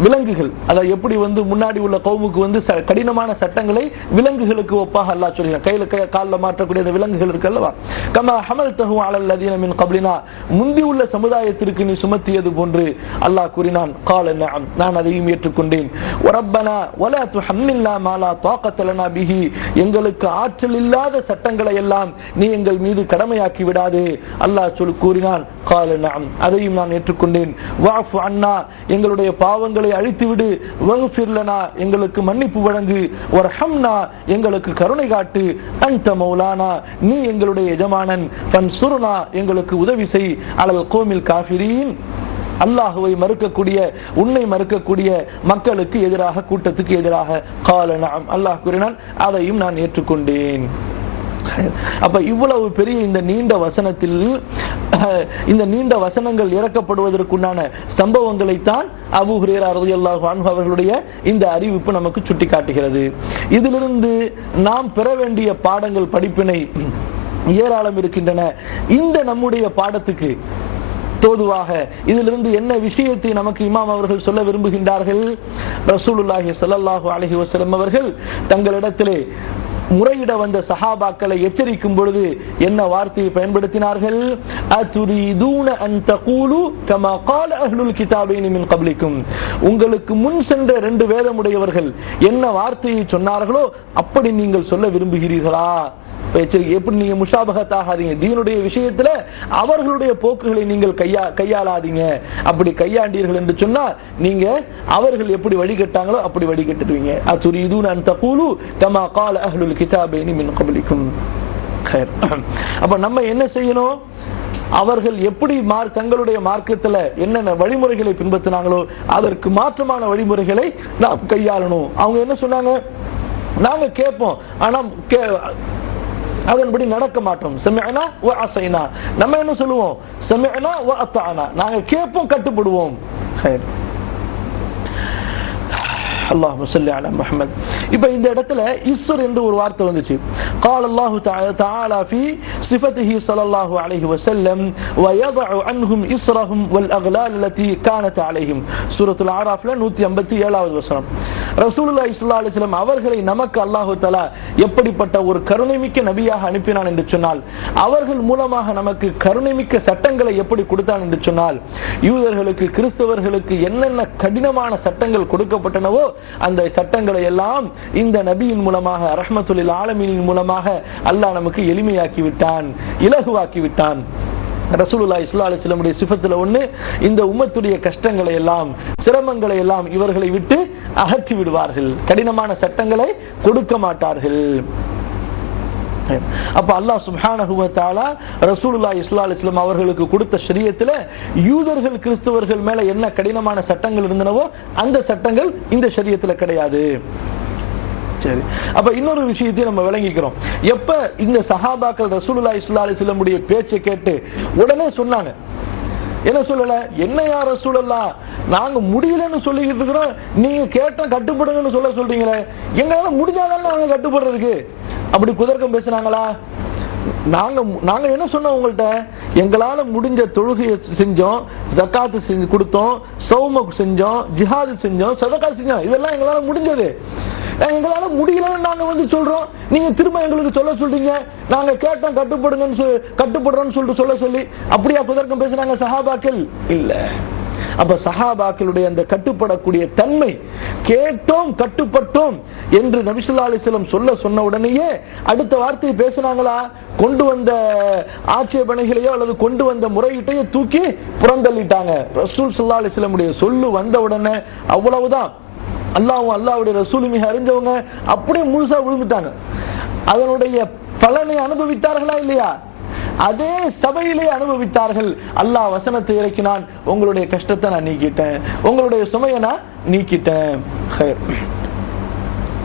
விலங்குகள், அதை எப்படி முன்னாடி உள்ள கௌமுக்கு கடினமான சட்டங்களை விலங்குகளுக்கு ஒப்பாக அல்லாஹ் சொல்கிறான். கையில காலில் மாற்றக்கூடிய அந்த விலங்குகள் இருக்குல்லவா, கமா ஹமல்தஹு அலல் லதீன மின் கப்லினா, முந்தி உள்ள சமுதாயத்திற்கு நீ சுமத்தியது போன்று அல்லாஹ் கூறினான். கால நஅம், நான் அதையும் ஏற்றுக்கொண்டேன். ரப்பனா வலா துஹம்மில்னா மா லா தாகத லனா பிஹி, எங்களுக்கு ஆற்றல் இல்லாத சட்டங்களை எல்லாம் நீ எங்கள் மீது கடமையாக்கி விடாதே. அல்லாஹ் கூறினான். கால நஅம், அதையும் நான் ஏற்றுக்கொண்டேன். வஅஃபு அன்னா, எங்களுடைய பாவங்களை அழித்து விடு. வஃபிர் லனா, எங்களுக்கு மன்னிப்பு வழங்கு. வர்ஹம்னா, எங்களுக்கு கருணை காட்டு. அன்த மௌலானா, நீ எங்களுடைய எஜமானன். ஃபன்சுர்னா, எங்களுக்கு உதவி செய். அலல் கௌமில் காஃபிரீன், அல்லாஹுவை மறுக்கக்கூடிய, உன்னை மறுக்கக்கூடிய மக்களுக்கு எதிராக, கூட்டத்துக்கு எதிராக. கால நஅம், அல்லாஹ் கூறினான், அதையும் நான் ஏற்றுக்கொண்டேன். அப்ப இவ்வளவு பெரிய இந்த நீண்ட வசனத்தில், இந்த நீண்ட வசனங்கள் இறக்கப்படுவதற்குண்டான சம்பவங்களைத்தான் அபூ ஹுரைரா ரலியல்லாஹு அன்ஹு அவர்களுடைய இந்த அறிவிப்பு நமக்கு சுட்டி காட்டுகிறது. இதிலிருந்து நாம் பெற வேண்டிய பாடங்கள், படிப்பினை ஏராளம் இருக்கின்றன. இந்த நம்முடைய பாடத்துக்கு தோதுவாக இதிலிருந்து என்ன விஷயத்தை நமக்கு இமாம் அவர்கள் சொல்ல விரும்புகின்றார்கள்? ரசூலுல்லாஹி ஸல்லல்லாஹு அலைஹி வஸல்லம் அவர்கள் தங்களிடத்திலே முறையிட வந்த சஹாபாக்களை எச்சரிக்கும் பொழுது என்ன வார்த்தையை பயன்படுத்தினார்கள்? அதுரீதூன அன் தகூலு கமா கால அஹ்லுல் கிதாபைனி மின் கப்லிக்கும். உங்களுக்கு முன் சென்ற 2 வேதமுடையவர்கள் என்ன வார்த்தையை சொன்னார்களோ அப்படி நீங்கள் சொல்ல விரும்புகிறீர்களா? எப்படி நீங்க முஷாபஹத் ஆகாதீங்க, தீனுடைய விஷயத்துல அவர்களுடைய போக்குகளை நீங்கள் கையாளாதீங்க. அப்படி கையாண்டீர்கள் என்று சொன்னா நீங்க அவர்கள் எப்படி வழிகட்டாங்களோ அப்படி வழிகட்டுவீங்க. அதுரீதூன அன் தகூலு கமா கால அஹ்லுல் கிதாபைனி மின் கப்லிக்கும். அப்ப நம்ம என்ன செய்யணும்? அவர்கள் எப்படி தங்களுடைய மார்க்கத்தில் என்னென்ன வழிமுறைகளை பின்பற்றினாங்களோ அதற்கு மாற்றமான வழிமுறைகளை நாம் கையாளணும். அவங்க என்ன சொன்னாங்க? நாங்க கேட்போம், ஆனா அதன்படி நடக்க மாட்டோம். சமிஅனா வ அஸைனா. நம்ம என்ன சொல்லுவோம்? சமிஅனா வ அத்தஅனா. நாங்க கேட்போம், கட்டுப்படுவோம். ஹைர். அல்லாஹும்ம ஸல்லி அலா முஹம்மத். இப்போ இந்த இடத்துல இஸ்ர் என்று ஒரு வார்த்தை வந்துச்சு. قال الله تعالى في صفته صلى الله عليه وسلم ويضع عنهم إصرهم والأغلال التي كانت عليهم. சூரத்துல் ஆராஃப்ல 157வது வசனம். ரசூலுல்லாஹி ஸல்லல்லாஹு அலைஹி வஸல்லம் அவர்களை நமக்கு அல்லாஹ் தஆலா எப்படிப்பட்ட ஒரு கருணைமிக்க நபியாக அனுப்பினான் என்று சொன்னால், அவர்கள் மூலமாக நமக்கு கருணைமிக்க சட்டங்களை எப்படி கொடுத்தான் என்று சொன்னால், யூதர்களுக்கு, கிறிஸ்தவர்களுக்கு என்னென்ன கடினமான சட்டங்கள் கொடுக்கப்பட்டனவோ அந்த சட்டங்களை எல்லாம் இந்த நபியின் மூலமாக, ரஹ்மத்துல் லில் ஆலமீனின் மூலமாக அல்லாஹ் நமக்கு எளிமையாக்கி விட்டான், இலகுவாக்கி விட்டான். ரசூலுல்லாஹி ஸல்லல்லாஹு அலைஹி வஸல்லம் உடைய சிஃபத்துல ஒன்று, இந்த உம்மத்துடைய கஷ்டங்களை எல்லாம், சிரமங்களை எல்லாம் இவர்களை விட்டு அகற்றி விடுவார்கள், கடினமான சட்டங்களை கொடுக்க மாட்டார்கள். அப்ப அல்லாஹ் சுப்ஹானஹு வ தஆலா ரசூலுல்லாஹி ஸல்லல்லாஹு அலைஹி வஸல்லம் அவர்களுக்கு கொடுத்த ஷரியத்துல யூதர்கள், கிறிஸ்தவர்கள் மேல என்ன கடினமான சட்டங்கள் இருந்தனவோ அந்த சட்டங்கள் இந்த ஷரியத்துல கிடையாது. சரி, அப்ப இன்னொரு விஷயத்தை நம்ம விளங்கிக்கிறோம். எப்ப இந்த சஹாபாக்கள் ரசூலுல்லாஹி ஸல்லல்லாஹு அலைஹி வஸல்லம் உடைய பேச்சை கேட்டு உடனே சொன்னாங்க, என்ன சொல்லல? என்ன யா ரசூலல்லாஹ், நாங்க முடியலன்னு சொல்லிக்கிட்டு இருக்கிறோம், நீங்க கேட்ட கட்டுப்படுங்கன்னு சொல்றீங்களே, எங்களால முடிஞ்சாதான் நாங்க கட்டுப்படுறதுக்கு. அப்படி குதர்க்கம் பேசுனாங்களா? நாங்க என்ன சொன்னோம் உங்கள்கிட்ட? எங்களால முடிஞ்ச தொழுகையை செஞ்சோம், ஜக்காத்து செஞ்சு கொடுத்தோம், சௌம செஞ்சோம், ஜிஹாது செஞ்சோம், சதகா செஞ்சோம், இதெல்லாம் எங்களால முடிஞ்சது. எங்களால முடியலன்னு நாங்க சொல்றோம், நீங்க திரும்ப எங்களுக்கு சொல்றீங்க நாங்க கேட்டோம் கட்டுப்படுறோம்னு சொல்ல சொல்லி அப்படியா குதர்க்கம் பேசுறாங்க சஹாபாக்கள்? இல்ல. அப்ப சஹாபாக்களுடைய அந்த கட்டுப்படக்கூடிய தன்மை, கேட்டோம் கட்டுப்பட்டோம் என்று நபி ஸல்லல்லாஹு அலைஹி வஸல்லம் சொன்ன உடனேயே அடுத்த வார்த்தையை பேசினாங்களா? கொண்டு வந்த ஆட்சேபனைகளையோ அல்லது கொண்டு வந்த முறையீட்டையோ தூக்கி புறந்தள்ளிட்டாங்க. ரசூல் ஸல்லல்லாஹு அலைஹி வஸல்லம் உடைய சொல்லு வந்த உடனே அவ்வளவுதான். அல்லாஹ்வுடைய ரசூல் மிக அறிஞ்சவங்க அப்படியே முழுசா விழுந்துட்டாங்க. அதனுடைய பலனை அனுபவித்தார்களா இல்லையா? அதே சபையிலே அனுபவித்தார்கள். அல்லாஹ் வசனத்தை இறக்கினான், உங்களுடைய கஷ்டத்தை நான் நீக்கிட்டேன், உங்களுடைய சுமையை நான் நீக்கிட்டேன்.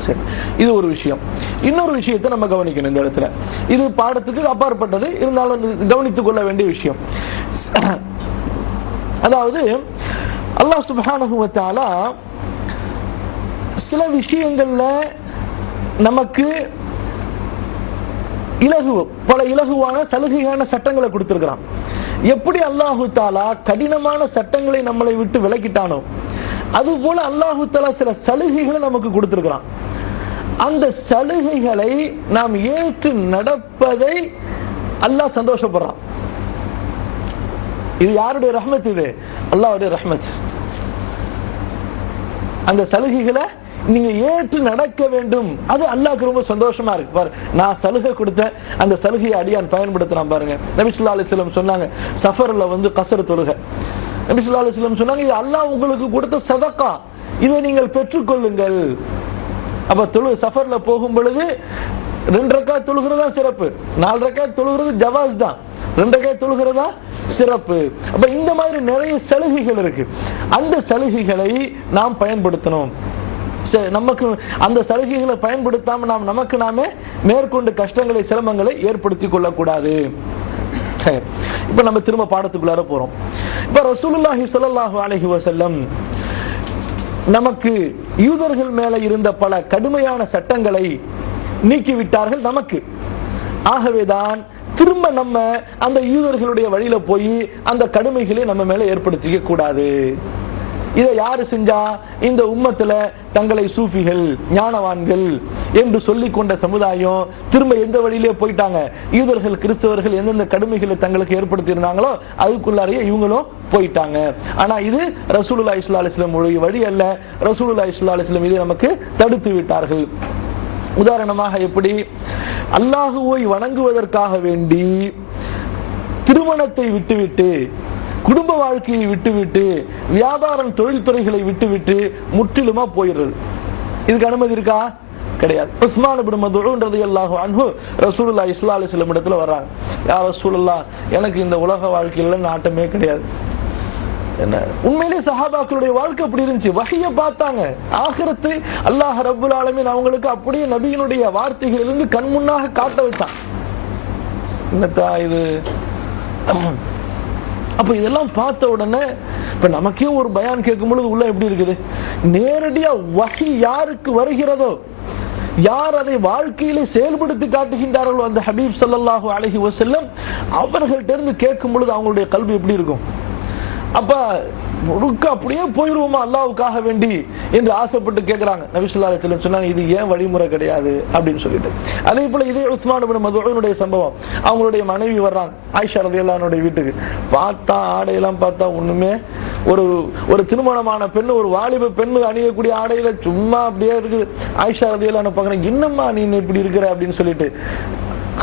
சரி, இது ஒரு விஷயம். இன்னொரு விஷயத்தை நம்ம கவனிக்கணும் இந்த இடத்துல. இது பாடத்துக்கு அப்பாற்பட்டது, இருந்தாலும் கவனித்துக் கொள்ள வேண்டிய விஷயம். அதாவது அல்லாஹ் சுப்ஹானஹு வ தஆலா சில விஷயங்கள்ல நமக்கு பல இலகுவான சலுகையான சட்டங்களை கொடுத்திருக்கிறான். எப்படி அல்லாஹு தாலா கடினமான சட்டங்களை நம்மளை விட்டு விலக்கிட்டானோ அது போல அல்லாஹு தாலா சில சலுகைகளை நமக்கு கொடுத்திருக்கிறான். அந்த சலுகைகளை நாம் ஏற்று நடப்பதை அல்லாஹ் சந்தோஷப்படுறான். இது யாருடைய ரஹ்மத்? இது அல்லாஹ்வுடைய ரஹ்மத். அந்த சலுகைகளை நீங்க ஏற்று நடக்க வேண்டும், அது அல்லாஹ்க்கு ரொம்ப சந்தோஷமா இருக்கு. பாரு, நான் சலுகை கொடுத்தேன், அந்த சலுகையை அடியான் பயன்படுத்துறான் பாருங்க. நபி ஸல்லல்லாஹு அலைஹி வஸல்லம் சொன்னாங்க, சஃபர்ல கஸ்ர் தொழுகை. நபி ஸல்லல்லாஹு அலைஹி வஸல்லம் சொன்னாங்க, இது அல்லாஹ் உங்களுக்கு கொடுத்த சதகா, இதை நீங்கள் பெற்றுக்கொள்ளுங்கள். அப்ப சஃபர்ல போகும் பொழுது 2 ரக்காத் தொழுகிறதா சிறப்பு, 4 ரக்காத் தொழுகிறது ஜவாஸ் தான், 2 ரக்காத் தொழுகிறதா சிறப்பு. அப்ப இந்த மாதிரி நிறைய சலுகைகள் இருக்கு. அந்த சலுகைகளை நாம் பயன்படுத்தணும். நமக்கு அந்த சலுகைகளை பயன்படுத்தாம நமக்கு நாமே மேற்கொண்டு கஷ்டங்களை சிரமங்களை ஏற்படுத்தி கொள்ளக்கூடாது. இப்ப நம்ம திரும்ப பாடத்துக்குள்ளார போறோம். இப்ப ரசூலுல்லாஹி ஸல்லல்லாஹு அலைஹி வஸல்லம் நமக்கு யூதர்கள் மேல இருந்த பல கடுமையான சட்டங்களை நீக்கிவிட்டார்கள் நமக்கு. ஆகவேதான் திரும்ப நம்ம அந்த யூதர்களுடைய வழியில போய் அந்த கடுமைகளை நம்ம மேல ஏற்படுத்திக்க கூடாது. இதை யாரு செஞ்சா? இந்த உம்மத்துல தங்களை சூஃபிகள், ஞானவான்கள் என்று சொல்லிக் கொண்ட சமுதாயம் திரும்ப எந்த வழியிலே போயிட்டாங்க? யூதர்கள், கிறிஸ்தவர்கள் எந்தெந்த கடுமைகளை தங்களுக்கு ஏற்படுத்தி இருந்தாங்களோ அதுக்குள்ளாரையே இவங்களும் போயிட்டாங்க. ஆனா இது ரசூலுல்லாஹி ஸல்லல்லாஹு அலைஹி வஸல்லம் வழி அல்ல. ரசூலுல்லாஹி ஸல்லல்லாஹு அலைஹி வஸல்லம் இதை நமக்கு தடுத்து விட்டார்கள். உதாரணமாக, எப்படி அல்லாஹுவை வணங்குவதற்காக வேண்டி திருமணத்தை விட்டுவிட்டு, குடும்ப வாழ்க்கையை விட்டுவிட்டு, வியாபாரம் தொழில்துறைகளை விட்டுவிட்டு முற்றிலுமா போயிடுறது, இதுக்கு அனுமதி இருக்கா? கிடையாது. உஸ்மான் இப்னு மத்ஊன் ரலியல்லாஹு அன்ஹு ரசூலுல்லாஹி ஸல்லல்லாஹு அலைஹி வஸல்லம் இடத்துல வர்றாங்க. யா ரசூலுல்லாஹ், எனக்கு இந்த உலக வாழ்க்கையில நாட்டமே கிடையாது. என்ன உண்மையிலே சஹாபாக்களுடைய வாழ்க்கை அப்படி இருந்துச்சு. வஹியை பார்த்தாங்க, ஆகிரத்தை அல்லாஹ் ரப்புல் ஆலமீன் அவங்களுக்கு அப்படியே நபியினுடைய வார்த்தைகளிலிருந்து கண் முன்னாக காட்ட வச்சான். என்னத்தா இது? அப்ப இதெல்லாம் பார்த்த உடனே இப்ப நமக்கே ஒரு பயான் கேட்கும் பொழுது உள்ள எப்படி இருக்குது? நேரடியா வஹி யாருக்கு வருகிறதோ, யார் அதை வாழ்க்கையிலே செயல்படுத்தி காட்டுகின்றார்களோ அந்த ஹபீப் ஸல்லல்லாஹு அலைஹி வஸல்லம் அவர்கள்ட்ட இருந்து கேட்கும் பொழுது அவங்களுடைய கல்வி எப்படி இருக்கும்? அப்ப முழுக்க அப்படியே போயிருவோமா அல்லாஹ்வுக்காக வேண்டி என்று ஆசைப்பட்டு கேட்கிறாங்க. நபி ஸல்லல்லாஹு அலைஹி வஸல்லம் சொன்னாங்க, இது ஏன் வழிமுறை கிடையாது அப்படின்னு சொல்லிட்டு. அதே போல இதே உஸ்மான் இப்னு மத்ஊனுடைய சம்பவம். அவங்களுடைய மனைவி வர்றாங்க ஆயிஷா ரலியல்லாஹு அன்ஹா வீட்டுக்கு. பார்த்தா ஆடையெல்லாம் பார்த்தா ஒண்ணுமே, ஒரு திருமணமான பெண்ணு, ஒரு வாலிப பெண்ணு அணியக்கூடிய ஆடையில சும்மா அப்படியே இருக்குது. ஆயிஷா ரலியல்லாஹு அன்ஹா பார்க்கறாங்க, என்னம்மா நீ இப்படி இருக்கிற அப்படின்னு சொல்லிட்டு.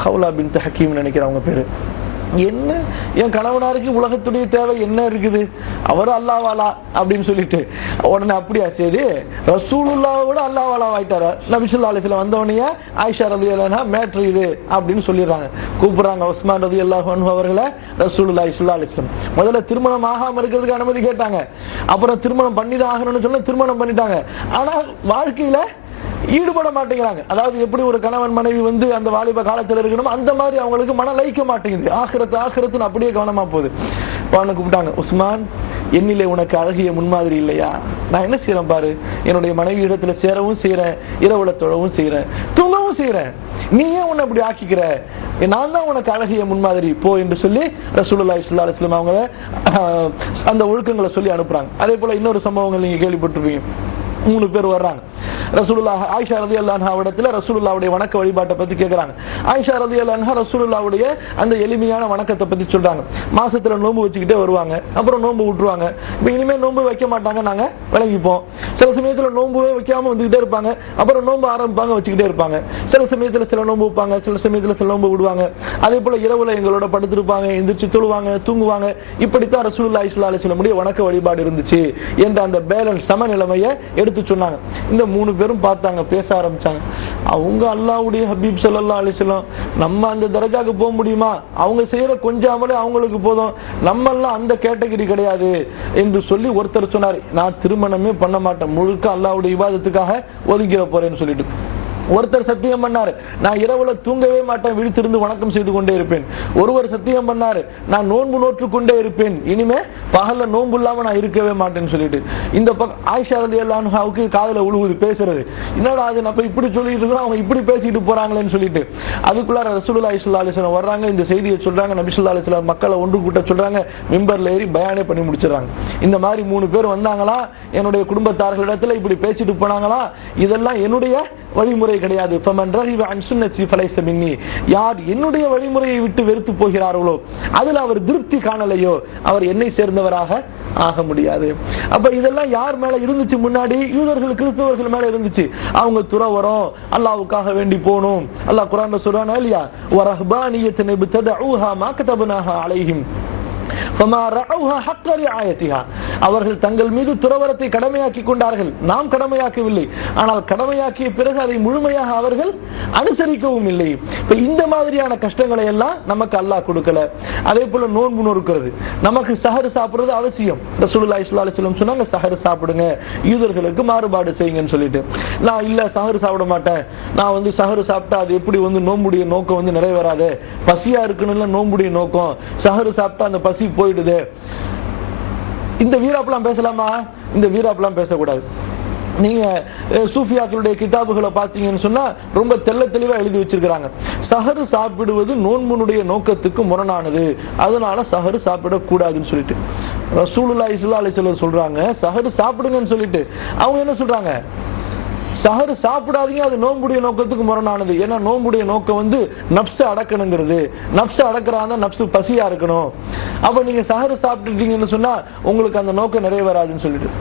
ஹவுலா பின்த் ஹக்கீம் நினைக்கிறேன் அவங்க பேரு. என்ன, என் கணவனாருக்கு உலகத்துடைய தேவை என்ன இருக்குது, அவர் அல்லாஹ்வாலா அப்படின்னு சொல்லிட்டு உடனே அப்படியா சரி ரசூலுல்லாவோட அல்லாஹ்வாலா ஆயிட்டாரா? நபி ஸல்லல்லாஹு அலைஹி வஸல்லம் வந்தவனைய ஆயிஷா ரலியல்லாஹு அன்ஹா மேட்ரு இது அப்படின்னு சொல்லிடுறாங்க. கூப்பிடுறாங்க உஸ்மான் ரலியல்லாஹு அன்ஹு அவர்களை ரசூலுல்லாஹி ஸல்லல்லாஹு அலைஹி வஸல்லம். முதல்ல திருமணம் ஆகாம இருக்கிறதுக்கு அனுமதி கேட்டாங்க. அப்புறம் திருமணம் பண்ணிதான் ஆகணும்னு சொன்னா திருமணம் பண்ணிட்டாங்க. ஆனா வாழ்க்கையில ஈடுபட மாட்டேங்கிறாங்க. அதாவது எப்படி ஒரு கணவன் மனைவி அந்த வாலிப காலத்தில் இருக்கணும் அந்த மாதிரி அவங்களுக்கு மன லைக்க மாட்டேங்குது. ஆகிரத்துன்னு அப்படியே கவனமா போகுது. அவனை கூப்பிட்டாங்க, உஸ்மான், என்னிலே உனக்கு அழகிய முன்மாதிரி இல்லையா? நான் என்ன செய்யறேன் பாரு, என்னுடைய மனைவி இடத்துல சேரவும் செய்யறேன், இரவுல தொழவும் செய்யறேன், தூங்கவும் செய்யறேன், நீ ஏன் உன்னை அப்படி ஆக்கிக்கிற? நான் தான் உனக்கு அழகிய முன்மாதிரி, போ என்று சொல்லி ரசூலுல்லாஹி ஸல்லல்லாஹு அலைஹி வஸல்லம் அவங்க அந்த ஒழுக்கங்களை சொல்லி அனுப்புறாங்க. அதே போல இன்னொரு சம்பவங்கள் நீங்க கேள்விப்பட்டிருப்பீங்க. 3 பேர் வர்றாங்க. ரசூலுல்லாஹ் ஆயிஷா ரலியல்லாஹு அன்ஹா இடத்துல ரசூலுல்லாஹ்வுடைய வணக்க வழிபாட்டை பத்தி கேட்கறாங்க. ஆயிஷா ரலியல்லாஹு அன்ஹா ரசூலுல்லாஹ்வுடைய அந்த எளிமையான வணக்கத்தை பத்தி சொல்றாங்க. மாசத்துல நோன்பு வச்சுக்கிட்டே வருவாங்க, அப்புறம் நோன்பு விட்டுருவாங்க. இப்போ இனிமே நோன்பு வைக்க மாட்டாங்க, நாங்க விளங்கிப்போம். சில சமயத்துல நோன்புவே வைக்காம வந்துகிட்டே இருப்பாங்க, அப்புறம் நோன்பு ஆரம்பிப்பாங்க, வச்சுக்கிட்டே இருப்பாங்க. சில சமயத்துல சில நோன்பு வைப்பாங்க, சில சமயத்துல சில நோன்பு விடுவாங்க. அதே போல இரவுல எங்களோட படுத்திருப்பாங்க, எந்திரிச்சு தொழுவாங்க, தூங்குவாங்க. இப்படித்தான் ரசூலுல்லாஹி ஸல்லல்லாஹு அலைஹி வஸல்லம் வணக்க வழிபாடு இருந்துச்சு என்ற அந்த பேலன்ஸ் சமநிலைமையை எடுத்து சொன்னாங்க. இந்த 3 பேரும் பார்த்தாங்க, பேச ஆரம்பிச்சாங்க. அவங்க அல்லாஹ்வுடைய ஹபீப் ஸல்லல்லாஹு அலைஹி வஸல்லம், நம்ம அந்த தரஜாக்கு போக முடியுமா? அவங்க செய்யற கொஞ்சம் அமலே அவங்களுக்கு போதும், நம்ம எல்லாம் அந்த கேட்டகரி கிடையாது என்று சொல்லி ஒருத்தர் சொன்னார், நான் திருமணமே பண்ண மாட்டேன், முழுக்க அல்லாஹ்வுடைய இபாதத்துக்காக ஒதுக்கிற போறேன்னு சொல்லிட்டு. ஒருத்தர் சத்தியம் பண்ணாரு, நான் இரவுல தூங்கவே மாட்டேன், விழித்திருந்து வணக்கம் செய்து கொண்டே இருப்பேன். ஒருவர் சத்தியம் பண்ணாரு, நான் நோன்பு நோற்று கொண்டே இருப்பேன், இனிமே பகல்ல நோன்பு இல்லாம நான் இருக்கவே மாட்டேன்னு சொல்லிட்டு. இந்த பக்கம் ஆயிஷா ரலியல்லாஹு அன்ஹாவுக்கு காதுல உழுவுது, பேசுறது. என்னடா அது, நம்ம இப்படி சொல்லிட்டு இருக்கிறோம், அவங்க இப்படி பேசிட்டு போறாங்களேன்னு சொல்லிட்டு. அதுக்குள்ளார ரசூலுல்லாஹி ஸல்லல்லாஹு அலைஹி வஸல்லம் வர்றாங்க, இந்த செய்தியை சொல்றாங்க. நபி ஸல்லல்லாஹு அலைஹி வஸல்லம் மக்களை ஒன்று கூட்ட சொல்றாங்க, மிம்பர்ல ஏறி பயானே பண்ணி முடிச்சிடறாங்க. இந்த மாதிரி 3 பேர் வந்தாங்களா, என்னுடைய குடும்பத்தார்களிடத்துல இப்படி பேசிட்டு போனாங்களா, இதெல்லாம் என்னுடைய வழிமுறை கிடையாது. ஃபமன் ரகிப அன் சுன்னதி ஃபலைஸ மின்னி, யார் என்னுடைய வழிமுறையை விட்டு வெறுத்து போகிறார்களோ, அதில் அவர் திருப்தி காணலையோ, அவர் என்னை சேர்ந்தவராக ஆக முடியாது. அப்ப இதெல்லாம் யார் மேல இருந்துச்சு? முன்னாடி யூதர்கள், கிறிஸ்தவர்கள் மேல இருந்துச்சு. அவங்க துறவரம், அல்லாஹ்வுக்காக வேண்டி போகணும். அல்லாஹ் குர்ஆன்ல சொல்றானா இல்லையா, வரஹ்பானியத்தன் இப்ததஊஹா மா கதபனாஹா அலைஹிம், அவர்கள் தங்கள் மீது துறவரத்தை கடமையாக்கி கொண்டார்கள், நாம் கடமையாக்கவில்லை. ஆனால் கடமையாக்கிய பிறகு அதை முழுமையாக அவர்கள் அனுசரிக்கவும் இல்லை. இந்த மாதிரியான கஷ்டங்களை எல்லாம் நமக்கு அல்லாஹ் கொடுக்கல. அதே போல நோன்பு நோக்கிறது, நமக்கு சஹர் சாப்பிடுறது அவசியம். ரசூலுல்லாஹி ஸல்லல்லாஹு அலைஹி வஸல்லம் சொன்னாங்க, சஹர் சாப்பிடுங்க, யூதர்களுக்கு மாறுபாடு செய்யுங்கன்னு சொல்லிட்டு. நான் இல்ல சஹர் சாப்பிட மாட்டேன், நான் சஹர் சாப்பிட்டா அது எப்படி நோம்புடைய நோக்கம் நிறைவேறாது, பசியா இருக்குன்னு நோம்புடைய நோக்கம், சஹர் சாப்பிட்டா அந்த பசி போயிடுது. இந்த வீராப்பெல்லாம் பேசலாமா? இந்த வீராப்பெல்லாம் பேசக்கூடாது. நீங்க சூஃபியாக்களுடைய கிதாபுகளை பார்த்தீங்கன்னு சொன்னா ரொம்ப தெள்ள தெளிவா எழுதி வச்சிருக்கிறாங்க. சஹரு சாப்பிடுவது நோன்புனுடைய நோக்கத்துக்கு முரணானது, அதனால சஹரு சாப்பிடக்கூடாதுன்னு சொல்லிட்டு. ரசூலுல்லாஹி ஸல்லல்லாஹு அலைஹி வஸல்லம் சொல்றாங்க சஹரு சாப்பிடுங்கன்னு சொல்லிட்டு. அவங்க என்ன சொல்றாங்க? சஹர் சாப்பிடாதீங்க, அது நோம்புடைய நோக்கத்துக்கு முரணானது. ஏன்னா நோம்புடைய நோக்கம் நப்ச அடக்கணுங்கிறது. நப்ச அடக்கிறாங்க, நப்சு பசியா இருக்கணும். அப்ப நீங்க சஹர் சாப்பிட்டுட்டீங்கன்னு சொன்னா உங்களுக்கு அந்த நோக்கம் நிறைவேறாதுன்னு சொல்லிட்டு.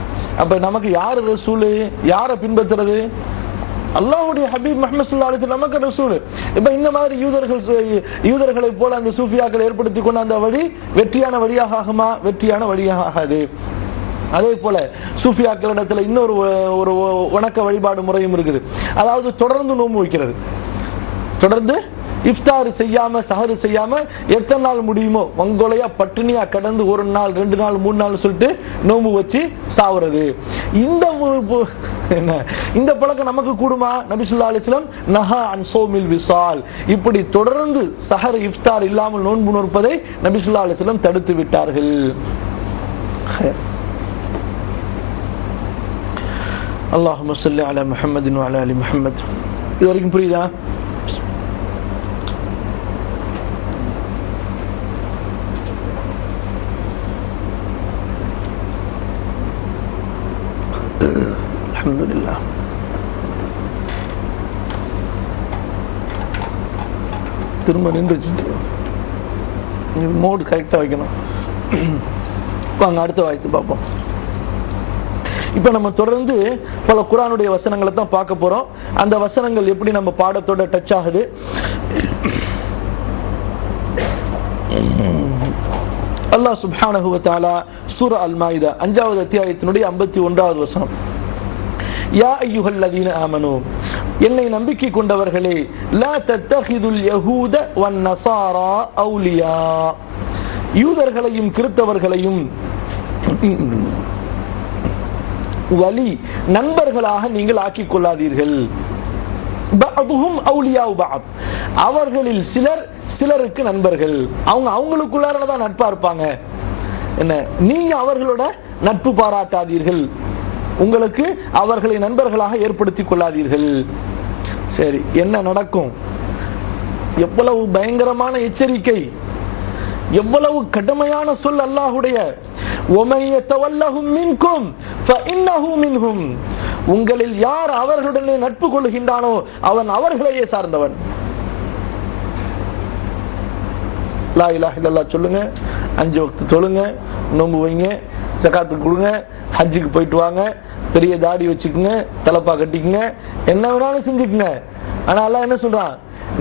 அப்ப நமக்கு யாரு ரசூலு, யாரை பின்பற்றுறது? அல்லாஹ்வுடைய ஹபீப் முஹம்மது ஸல்லல்லாஹு அலைஹி வஸல்லம் நமக்கு ரசூல். இப்ப இந்த மாதிரி யூதர்களை போல அந்த சூஃபியாக்கள் ஏற்படுத்தி கொண்ட அந்த வழி வெற்றியான வழியாக ஆகுமா? வெற்றியான வழியாக ஆகாது. அதே போல சூஃபியாக்களிடத்துல இன்னொரு ஒரு வணக்க வழிபாடு முறையும் இருக்குது. அதாவது தொடர்ந்து நோன்பு வைக்கிறது. தொடர்ந்து இஃப்தார் செய்யாம சஹர் செய்யாம எத்தனை நாள் முடியுமோ வங்கோலையா பட்டினியா கடந்து 1 நாள் 2 நாள் 3 நாள் சொல்லிட்டு நோன்பு வச்சு சாவுறது. இந்த பழக்கம் நமக்கு கூடுமா? நபி ஸல்லல்லாஹு அலைஹி வஸல்லம் நஹா அன் ஸௌமில் விசால், இப்படி தொடர்ந்து சஹர் இஃப்தார் இல்லாமல் நோன்பு நோற்பதை நபி ஸல்லல்லாஹு அலைஹி வஸல்லம் தடுத்து விட்டார்கள். அல்லாஹும்ம ஸல்லி அலா முஹம்மதின் வ அலா ஆலி முஹம்மத். இது வரைக்கும் புரியுதா? அல்ஹம்துலில்லாஹ். திரும்ப நின்றுச்சு. மோடு கரெக்டாக வைக்கணும். வாங்க அடுத்த வாய்த்து பார்ப்போம். இப்போ நம்ம தொடர்ந்து பல குர்ஆனுடைய வசனங்களை தான் பார்க்க போறோம். அந்த வசனங்கள் எப்படி நம்ம பாடத்தோட டச் ஆகுது. அல்லாஹ் சுப்ஹானஹு வ தஆலா சூரா அல் மாயிதா 5வது அத்தியாயத்தினுடைய 51வது வசனம், யா அய்யுஹல்லதீன ஆமனூ, என்னை நம்பிக்கை கொண்டவர்களே, லா தத்தகிதுல் யஹூத வன் நஸாரா அவுலியா, யூதர்களையும் கிறிஸ்தவர்களையும் வலி நண்பர்களாக நீங்கள் ஆக்கிக் கொள்ளாதீர்கள். பஅதுஹும் அவுலியாஉ பஅத், அவர்களில் சிலர் சிலருக்கு நண்பர்கள். அவங்களுக்குள்ளார தான் நட்பா இருப்பாங்க. என்ன, நீங்க அவர்களோட நட்பு பாராட்டாதீர்கள், உங்களுக்கு அவர்களை நண்பர்களாக ஏற்படுத்திக் கொள்ளாதீர்கள். சரி, என்ன நடக்கும்? எவ்வளவு பயங்கரமான எச்சரிக்கை, எவ்வளவு கடுமையான சொல் அல்லாஹ்வுடைய. وَمَن يَتَوَلَّهُم مِّنكُمْ فَإِنَّهُ مِنْهُمْ, உங்களில் யார் அவர்களுடனே நட்பு கொள்கின்றானோ அவன் அவர்களையே சார்ந்தவன். லா இலாஹ இல்லல்லாஹ் சொல்லுங்க, 5 வக்த் தொழுங்க, நோன்பு வைங்க, ஜகாத்து கொடுங்க, ஹஜ்ஜுக்கு போயிட்டு வாங்க, பெரிய தாடி வச்சுக்குங்க, தலப்பா கட்டிக்குங்க, என்ன வேணாலும் செஞ்சுக்குங்க. ஆனா அல்லாஹ் என்ன சொல்றான்?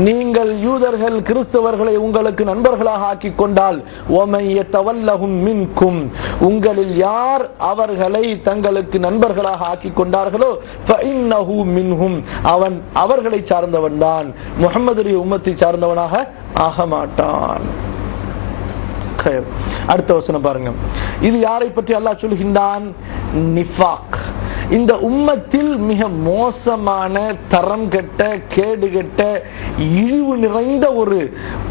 நீங்கள் யூதர்கள் கிறிஸ்தவர்களை உங்களுக்கு நண்பர்களாக ஆக்கிக் கொண்டால், وَمَن يَتَوَلَّهُم مِّنكُمْ, உங்களில் யார் அவர்களை தங்களுக்கு நண்பர்களாக ஆக்கிக் கொண்டார்களோ فَإِنَّهُ مِنْهُمْ, அவன் அவர்களை சார்ந்தவன் தான், முஹம்மதுடைய உம்மத்தை சார்ந்தவனாக ஆக மாட்டான். அடுத்த வசனம் பாருங்க. இது யாரை பற்றி அல்லாஹ் சொல்கின்றான்? நிஃபாக். இந்த உம்மத்தில் மிக மோசமான, தரம் கெட்ட, கேடு கெட்ட, இழிவு நிறைந்த ஒரு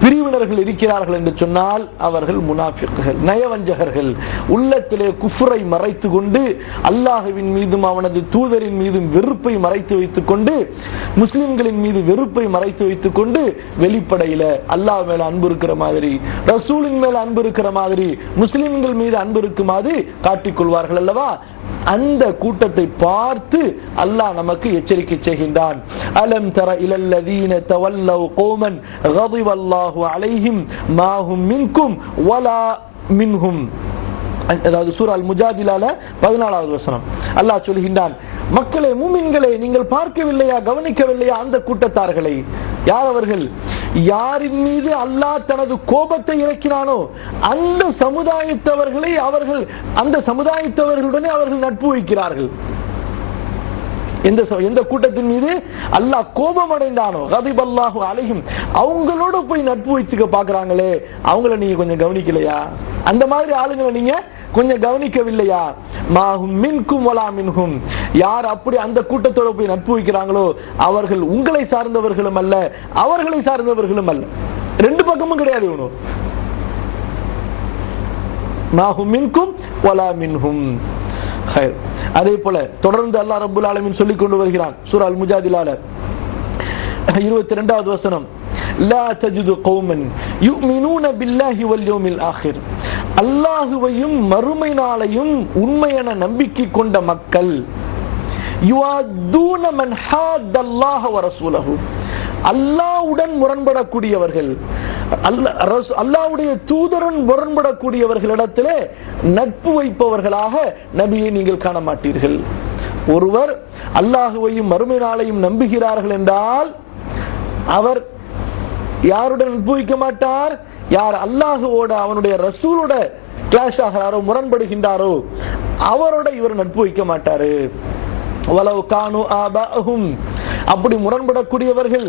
பிரிவினர்கள் இருக்கிறார்கள் என்று சொன்னால் அவர்கள் முனாஃபிக்குகள், நயவஞ்சகர்கள். உள்ளத்திலே குஃப்ரை மறைத்து கொண்டு அல்லாஹ்வின் மீதும் அவனது தூதரின் மீதும் வெறுப்பை மறைத்து வைத்துக் கொண்டு, முஸ்லிம்களின் மீது வெறுப்பை மறைத்து வைத்துக் கொண்டு, வெளிப்படையில அல்லாஹ் மேல அன்பு இருக்கிற மாதிரி, ரசூலின் மேல அன்பு இருக்கிற மாதிரி, முஸ்லிம்கள் மீது அன்பு இருக்குமாறு காட்டிக்கொள்வார்கள் அல்லவா? அந்த கூட்டத்தை பார்த்து அல்லாஹ் நமக்கு எச்சரிக்கை செய்கின்றான். அலம் தர இலல்லதீன தவல்லவ் கௌமன் கதிபல்லாஹு அலைஹிம் மா ஹும் மின்கும் வலா மின்ஹும். அதாவது சூரா அல் முஜாதிலால 14வது வசனம் அல்லாஹ் சொல்கின்றான், மக்களே, மூமின்களே, நீங்கள் பார்க்கவில்லையா, கவனிக்கவில்லையா அந்த கூட்டத்தார்களை? யார் அவர்கள்? யாரின் மீது அல்லாஹ் தனது கோபத்தை இறக்கினானோ அந்த சமுதாயத்தவர்களை அவர்கள் அந்த சமுதாயத்தவர்களுடனே அவர்கள் நட்பு வைக்கிறார்கள். எந்த கூட்டத்தின் மீது அல்லாஹ் கோபம் அடைந்தானோ கதிபல்லாஹு அலைஹிம் அவங்களோட போய் நட்பு வச்சுக்க பாக்குறாங்களே, அவங்கள நீங்க கொஞ்சம் கவனிக்கலையா? அந்த மாதிரி ஆளுங்களை நீங்க கொஞ்சம் கவனிக்கவில்லையா? மாஹும் மின்கும் வலா மின்ஹும், யார் அப்படி அந்த கூட்டத்தோட போய் நட்பு வைக்கிறாங்களோ அவர்கள் உங்களை சார்ந்தவர்களும் அல்ல அவர்களை சார்ந்தவர்களும் அல்ல. ரெண்டு பக்கமும் கிடையாது. இவனும் மாஹும் மின்கும் வலா மின்ஹும். அதே போல தொடர்ந்து அல்லாஹ் ரப்புல் ஆலமீன் சொல்லிக் கொண்டு வருகிறான் சூரா அல் முஜாதிலால 22வது வசனம், லா தஜிது கௌமன் யுமினூன பில்லாஹி வல் யௌமில் ஆகிர், அல்லாஹுவையும் மறுமை நாளையும் உண்மையான நம்பிக்கை கொண்ட மக்கள், யுஅதூன மன் ஹாதல்லாஹ வ ரசூலஹு, அல்லாஹ்வுடன் முரண்படக்கூடியவர்கள், அல்லாஹ்வுடைய தூதருடன் முரண்படக்கூடியவர்களிடத்திலே நட்பு வைப்பவர்களாக நபியை நீங்கள் காண மாட்டீர்கள். ஒருவர் அல்லாஹுவையும் மறுமை நாளையும் நம்புகிறார்கள் என்றால் அவர் யாருடன் நட்பு வைக்க மாட்டார்? யார் அல்லாஹுவோட அவனுடைய ரசூலோட கிளாஷ் ஆகிறாரோ முரண்படுகின்றாரோ அவரோட இவர் நட்பு வைக்க மாட்டாரு. வலவ் கானு ஆபாஹும், அப்படி முரண்படக்கூடியவர்கள்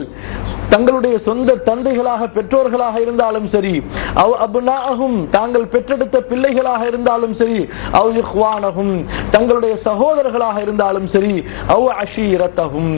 தங்களுடைய சொந்த தந்தைகளாக பெற்றோர்களாக இருந்தாலும் சரி, அவ் அப்னாஹும் தாங்கள் பெற்றெடுத்த பிள்ளைகளாக இருந்தாலும் சரி, அவ் இஹ்வானஹும் தங்களுடைய சகோதரர்களாக இருந்தாலும் சரி, அவ் அஷீரத்தஹும்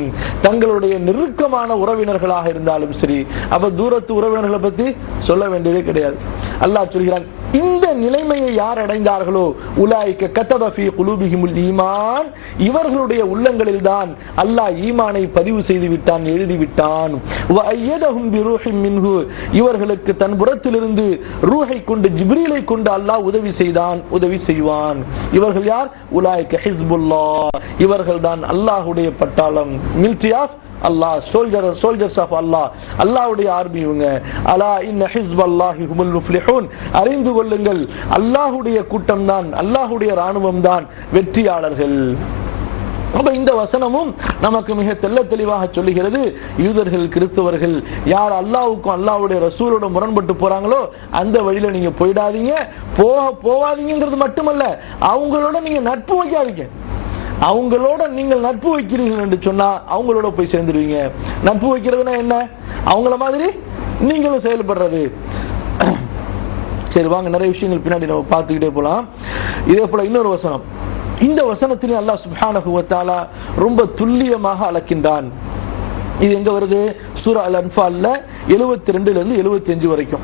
தங்களுடைய நெருக்கமான உறவினர்களாக இருந்தாலும் சரி. அப்ப தூரத்து உறவினர்களை பத்தி சொல்ல வேண்டியதே கிடையாது. அல்லாஹ் சொல்கிறான், இந்த நிலைமையை யார் அடைந்தார்களோ உலாயிக்க கதப ஃபீ குலூபிஹிமுல் ஈமான், இவர்களுடைய உள்ளங்களில் தான் அல்லாஹ் ஈமானை பதிவு செய்து விட்டான், எழுதி விட்டான். வ அய்யதஹும் பிரூஹிம் மின்ஹு, இவர்களுக்கு தன் புறத்திலிருந்து ரூஹை கொண்டு ஜிப்ரீலை கொண்டு அல்லாஹ் உதவி செய்தான், உதவி செய்வான். இவர்கள் யார்? உலாயிக்க ஹிஸ்புல்லாஹ், இவர்கள் தான் அல்லாஹ்வுடைய பட்டாளம், military of Allah, soldiers of Allah, அல்லாஹ்வுடைய ஆர்மி இவங்க. அலா இன்ன ஹிஸ்பல்லாஹி ஹுமுல் முஃப்லிஹூன், அறிந்து கொள்ளுங்கள் அல்லாஹ்வுடைய கூட்டம் தான், அல்லாஹ்வுடைய ராணுவம் தான் வெற்றியாளர்கள். அப்ப இந்த வசனமும் நமக்கு மிக தெள்ள தெளிவாக சொல்லுகிறது, யூதர்கள் கிறிஸ்தவர்கள் யார் அல்லாஹ்வுக்கும் அல்லாஹ்வுடைய ரசூலோட முரண்பட்டு போறாங்களோ அந்த வழியில நீங்க போயிடாதீங்க, போவாதீங்கிறது மட்டுமல்ல, அவங்களோட நீங்க நட்பு வைக்காதீங்க. அவங்களோட நீங்கள் நட்பு வைக்கிறீர்கள் என்று சொன்னா அவங்களோட போய் சேர்ந்துருவீங்க. நட்பு வைக்கிறதுனா என்ன? அவங்கள மாதிரி நீங்களும் செயல்படுறது. சரி, வாங்க நிறைய விஷயங்கள் பின்னாடி நம்ம பார்த்துக்கிட்டே போலாம். இதே போல இன்னொரு வசனம், இந்த வசனத்திலே அல்லாஹ் சுப்ஹானஹு வ தஆலா ரொம்ப துல்லியமாக அளக்கின்றான். இது எங்க வருது? சூரா அல் அன்ஃபால்ல 72 ல இருந்து 75 வரைக்கும்.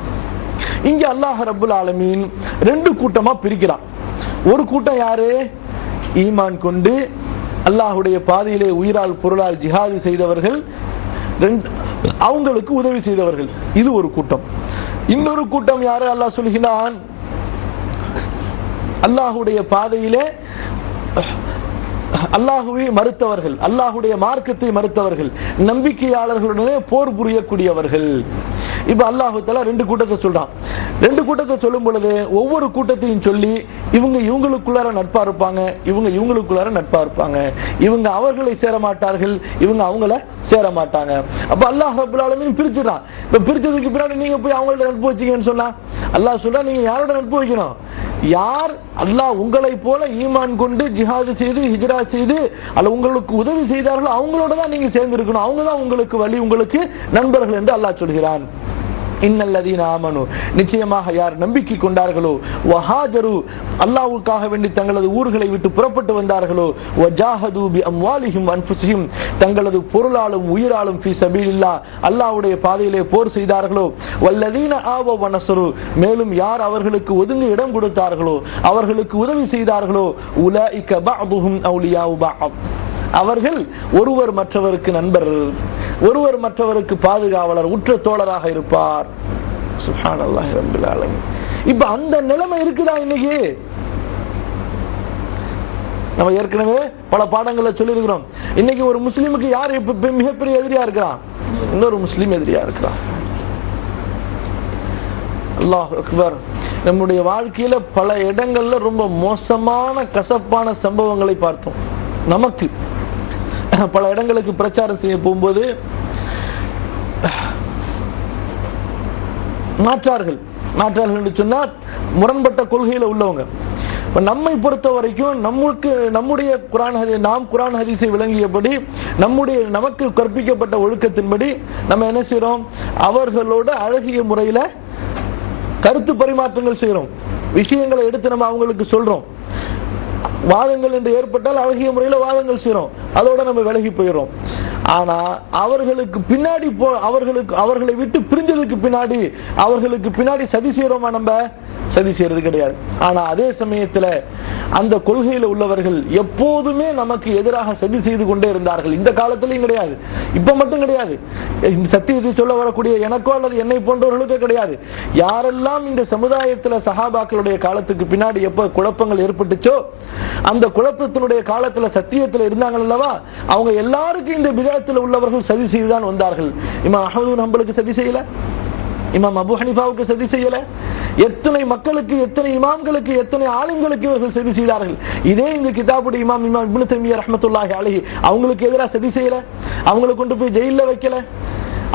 இங்க அல்லாஹ் ரப்புல் ஆலமீன் ரெண்டு கூட்டமா பிரிக்கிறான். ஒரு கூட்டம் யாரு? ஈமான் கொண்டு அல்லாஹ்வுடைய பாதையிலே உயிரால் பொருளால் ஜிஹாது செய்தவர்கள், அவங்களுக்கு உதவி செய்தவர்கள், இது ஒரு கூட்டம். இன்னொரு கூட்டம் யாரு? அல்லாஹ் சொல்கிறான், அல்லாஹ்வுடைய பாதையிலே அல்லாஹுவை மறுத்தவர்கள், அல்லாஹுடைய மார்க்கத்தை மறுத்தவர்கள், நம்பிக்கையாளர்களுடனே போர் புரியக்கூடியவர்கள். இப்ப அல்லாஹு தஆலா ரெண்டு கூட்டத்தை சொல்றான். ரெண்டு கூட்டத்தை சொல்லும் பொழுது ஒவ்வொரு கூட்டத்தையும் சொல்லி இவங்க இவங்களுக்குள்ளார நட்பா இருப்பாங்க, இவங்க இவங்களுக்குள்ளார நட்பா இருப்பாங்க, இவங்க அவர்களை சேர மாட்டார்கள், இவங்க அவங்கள சேர மாட்டாங்க. அப்ப அல்லாஹ் ரப்பல் ஆலமீன் பிரிச்சுறான். இப்ப பிரிச்சதுக்கு பின்னாடி நீங்க போய் அவங்களோட நட்பு வச்சீங்கன்னு சொன்னா அல்லாஹ் சொல்றா, நீங்க யாரோட நட்பு வைக்கணும்? யார் அல்லாஹ் உங்களை போல ஈமான் கொண்டு ஜிஹாது செய்து ஹிஜ்ரா செய்து அல்ல உங்களுக்கு உதவி செய்தார்களோ அவங்களோட தான் நீங்க சேர்ந்து இருக்கணும். அவங்க தான் உங்களுக்கு வழி, உங்களுக்கு நண்பர்கள் என்று அல்லாஹ் சொல்கிறான். இன்னல்லதீன ஆமனு, நிச்சயமாக யார் நம்பிக்கை கொண்டார்களோ, வஹாஜரு அல்லாஹ்வுக்காக வேண்டி தங்களது ஊர்களை விட்டு புறப்பட்டு வந்தார்களோ, வஜாஹது பி அம்வாலிஹிம் அன்ஃபுஸிஹிம் தங்களது பொருளாலும் உயிராலும் ஃபீ சபீலில்லாஹ் அல்லாஹ்வுடைய பாதையிலே போர் செய்தார்களோ, வல்லதீன ஆவ வனஸரு மேலும் யார் அவர்களுக்கு ஒதுங்க இடம் கொடுத்தார்களோ, அவர்களுக்கு உதவி செய்தார்களோ, உலாயிக பஅதுஹும் அவுலியாஉ பஅத் அவர்கள் ஒருவர் மற்றவருக்கு நண்பர், ஒருவர் மற்றவருக்கு பாதுகாவலர், உற்ற தோழராக இருப்பார். சுப்ஹானல்லாஹி ரப்பில் ஆலமீன். இப்ப அந்த நிலைமை இருக்குதா இன்னைக்கு? நம்ம ஏற்கனவே பல பாடங்களை சொல்லி இருக்கிறோம். இன்னைக்கு ஒரு முஸ்லிமுக்கு யார் மிகப்பெரிய எதிரியா இருக்கிறான்? இன்னொரு முஸ்லிம் எதிரியா இருக்கிறான். அல்லாஹ் அக்பர். நம்முடைய வாழ்க்கையில பல இடங்கள்ல ரொம்ப மோசமான கசப்பான சம்பவங்களை பார்த்தோம். நமக்கு பல இடங்களுக்கு பிரச்சாரம் செய்ய போகும்போது மாற்றார்கள் என்று சொன்னால் முரண்பட்ட கொள்கையில் உள்ளவங்க. இப்போ நம்மை பொறுத்த வரைக்கும் நம்முடைய நாம் குரான் ஹதீஸை விளங்கியபடி நமக்கு கற்பிக்கப்பட்ட ஒழுக்கத்தின்படி நம்ம என்ன செய்கிறோம், அவர்களோட அழகிய முறையில் கருத்து பரிமாற்றங்கள் செய்கிறோம், விஷயங்களை எடுத்து நம்ம அவங்களுக்கு சொல்கிறோம். வாதங்கள் என்று ஏற்பட்டால் அழகிய முறையில் வாதங்கள் செய்கிறோம், அதோட நம்ம விலகி போயிடும். ஆனால் அவர்களுக்கு பின்னாடி அவர்களை விட்டு பிரிஞ்சதுக்கு பின்னாடி சதி செய்கிறோமா? நம்ம சதி செய்யறது கிடையாது. ஆனால் அதே சமயத்தில் அந்த கொள்கையில் உள்ளவர்கள் எப்போதுமே நமக்கு எதிராக சதி செய்து கொண்டே இருந்தார்கள். இந்த காலத்திலையும் கிடையாது, இப்போ மட்டும் கிடையாது, சத்தியத்தை சொல்ல வரக்கூடிய எனக்கோ அல்லது என்னை போன்றவர்களுக்கோ கிடையாது. யாரெல்லாம் இந்த சமுதாயத்தில் சஹாபாக்களுடைய காலத்துக்கு பின்னாடி எப்போ குழப்பங்கள் ஏற்பட்டுச்சோ, அந்த குழப்பத்தினுடைய காலத்தில் சத்தியத்தில் இருந்தாங்க அல்லவா, அவங்க எல்லாருக்கும் இந்த பிதாத்தில் உள்ளவர்கள் சதி செய்துதான் வந்தார்கள். இமாம் அஹ்மது பின் ஹம்பலுக்கு சதி செய்யல, இமாம் அபு ஹனீஃபாவுக்கு சதி செய்யல, எத்தனை மக்களுக்கு, எத்தனை இமாம்களுக்கு, எத்தனை ஆலிம்களுக்கு இவர்கள் சதி செய்தார்கள். இதே இந்த கிதாபுடைய இமாம் இப்னு தய்மிய்யா ரஹ்மத்துல்லாஹி அலைஹி அவங்களுக்கு எதிராக சதி செய்யல, அவங்களை கொண்டு போய் ஜெயிலில் வைக்கல,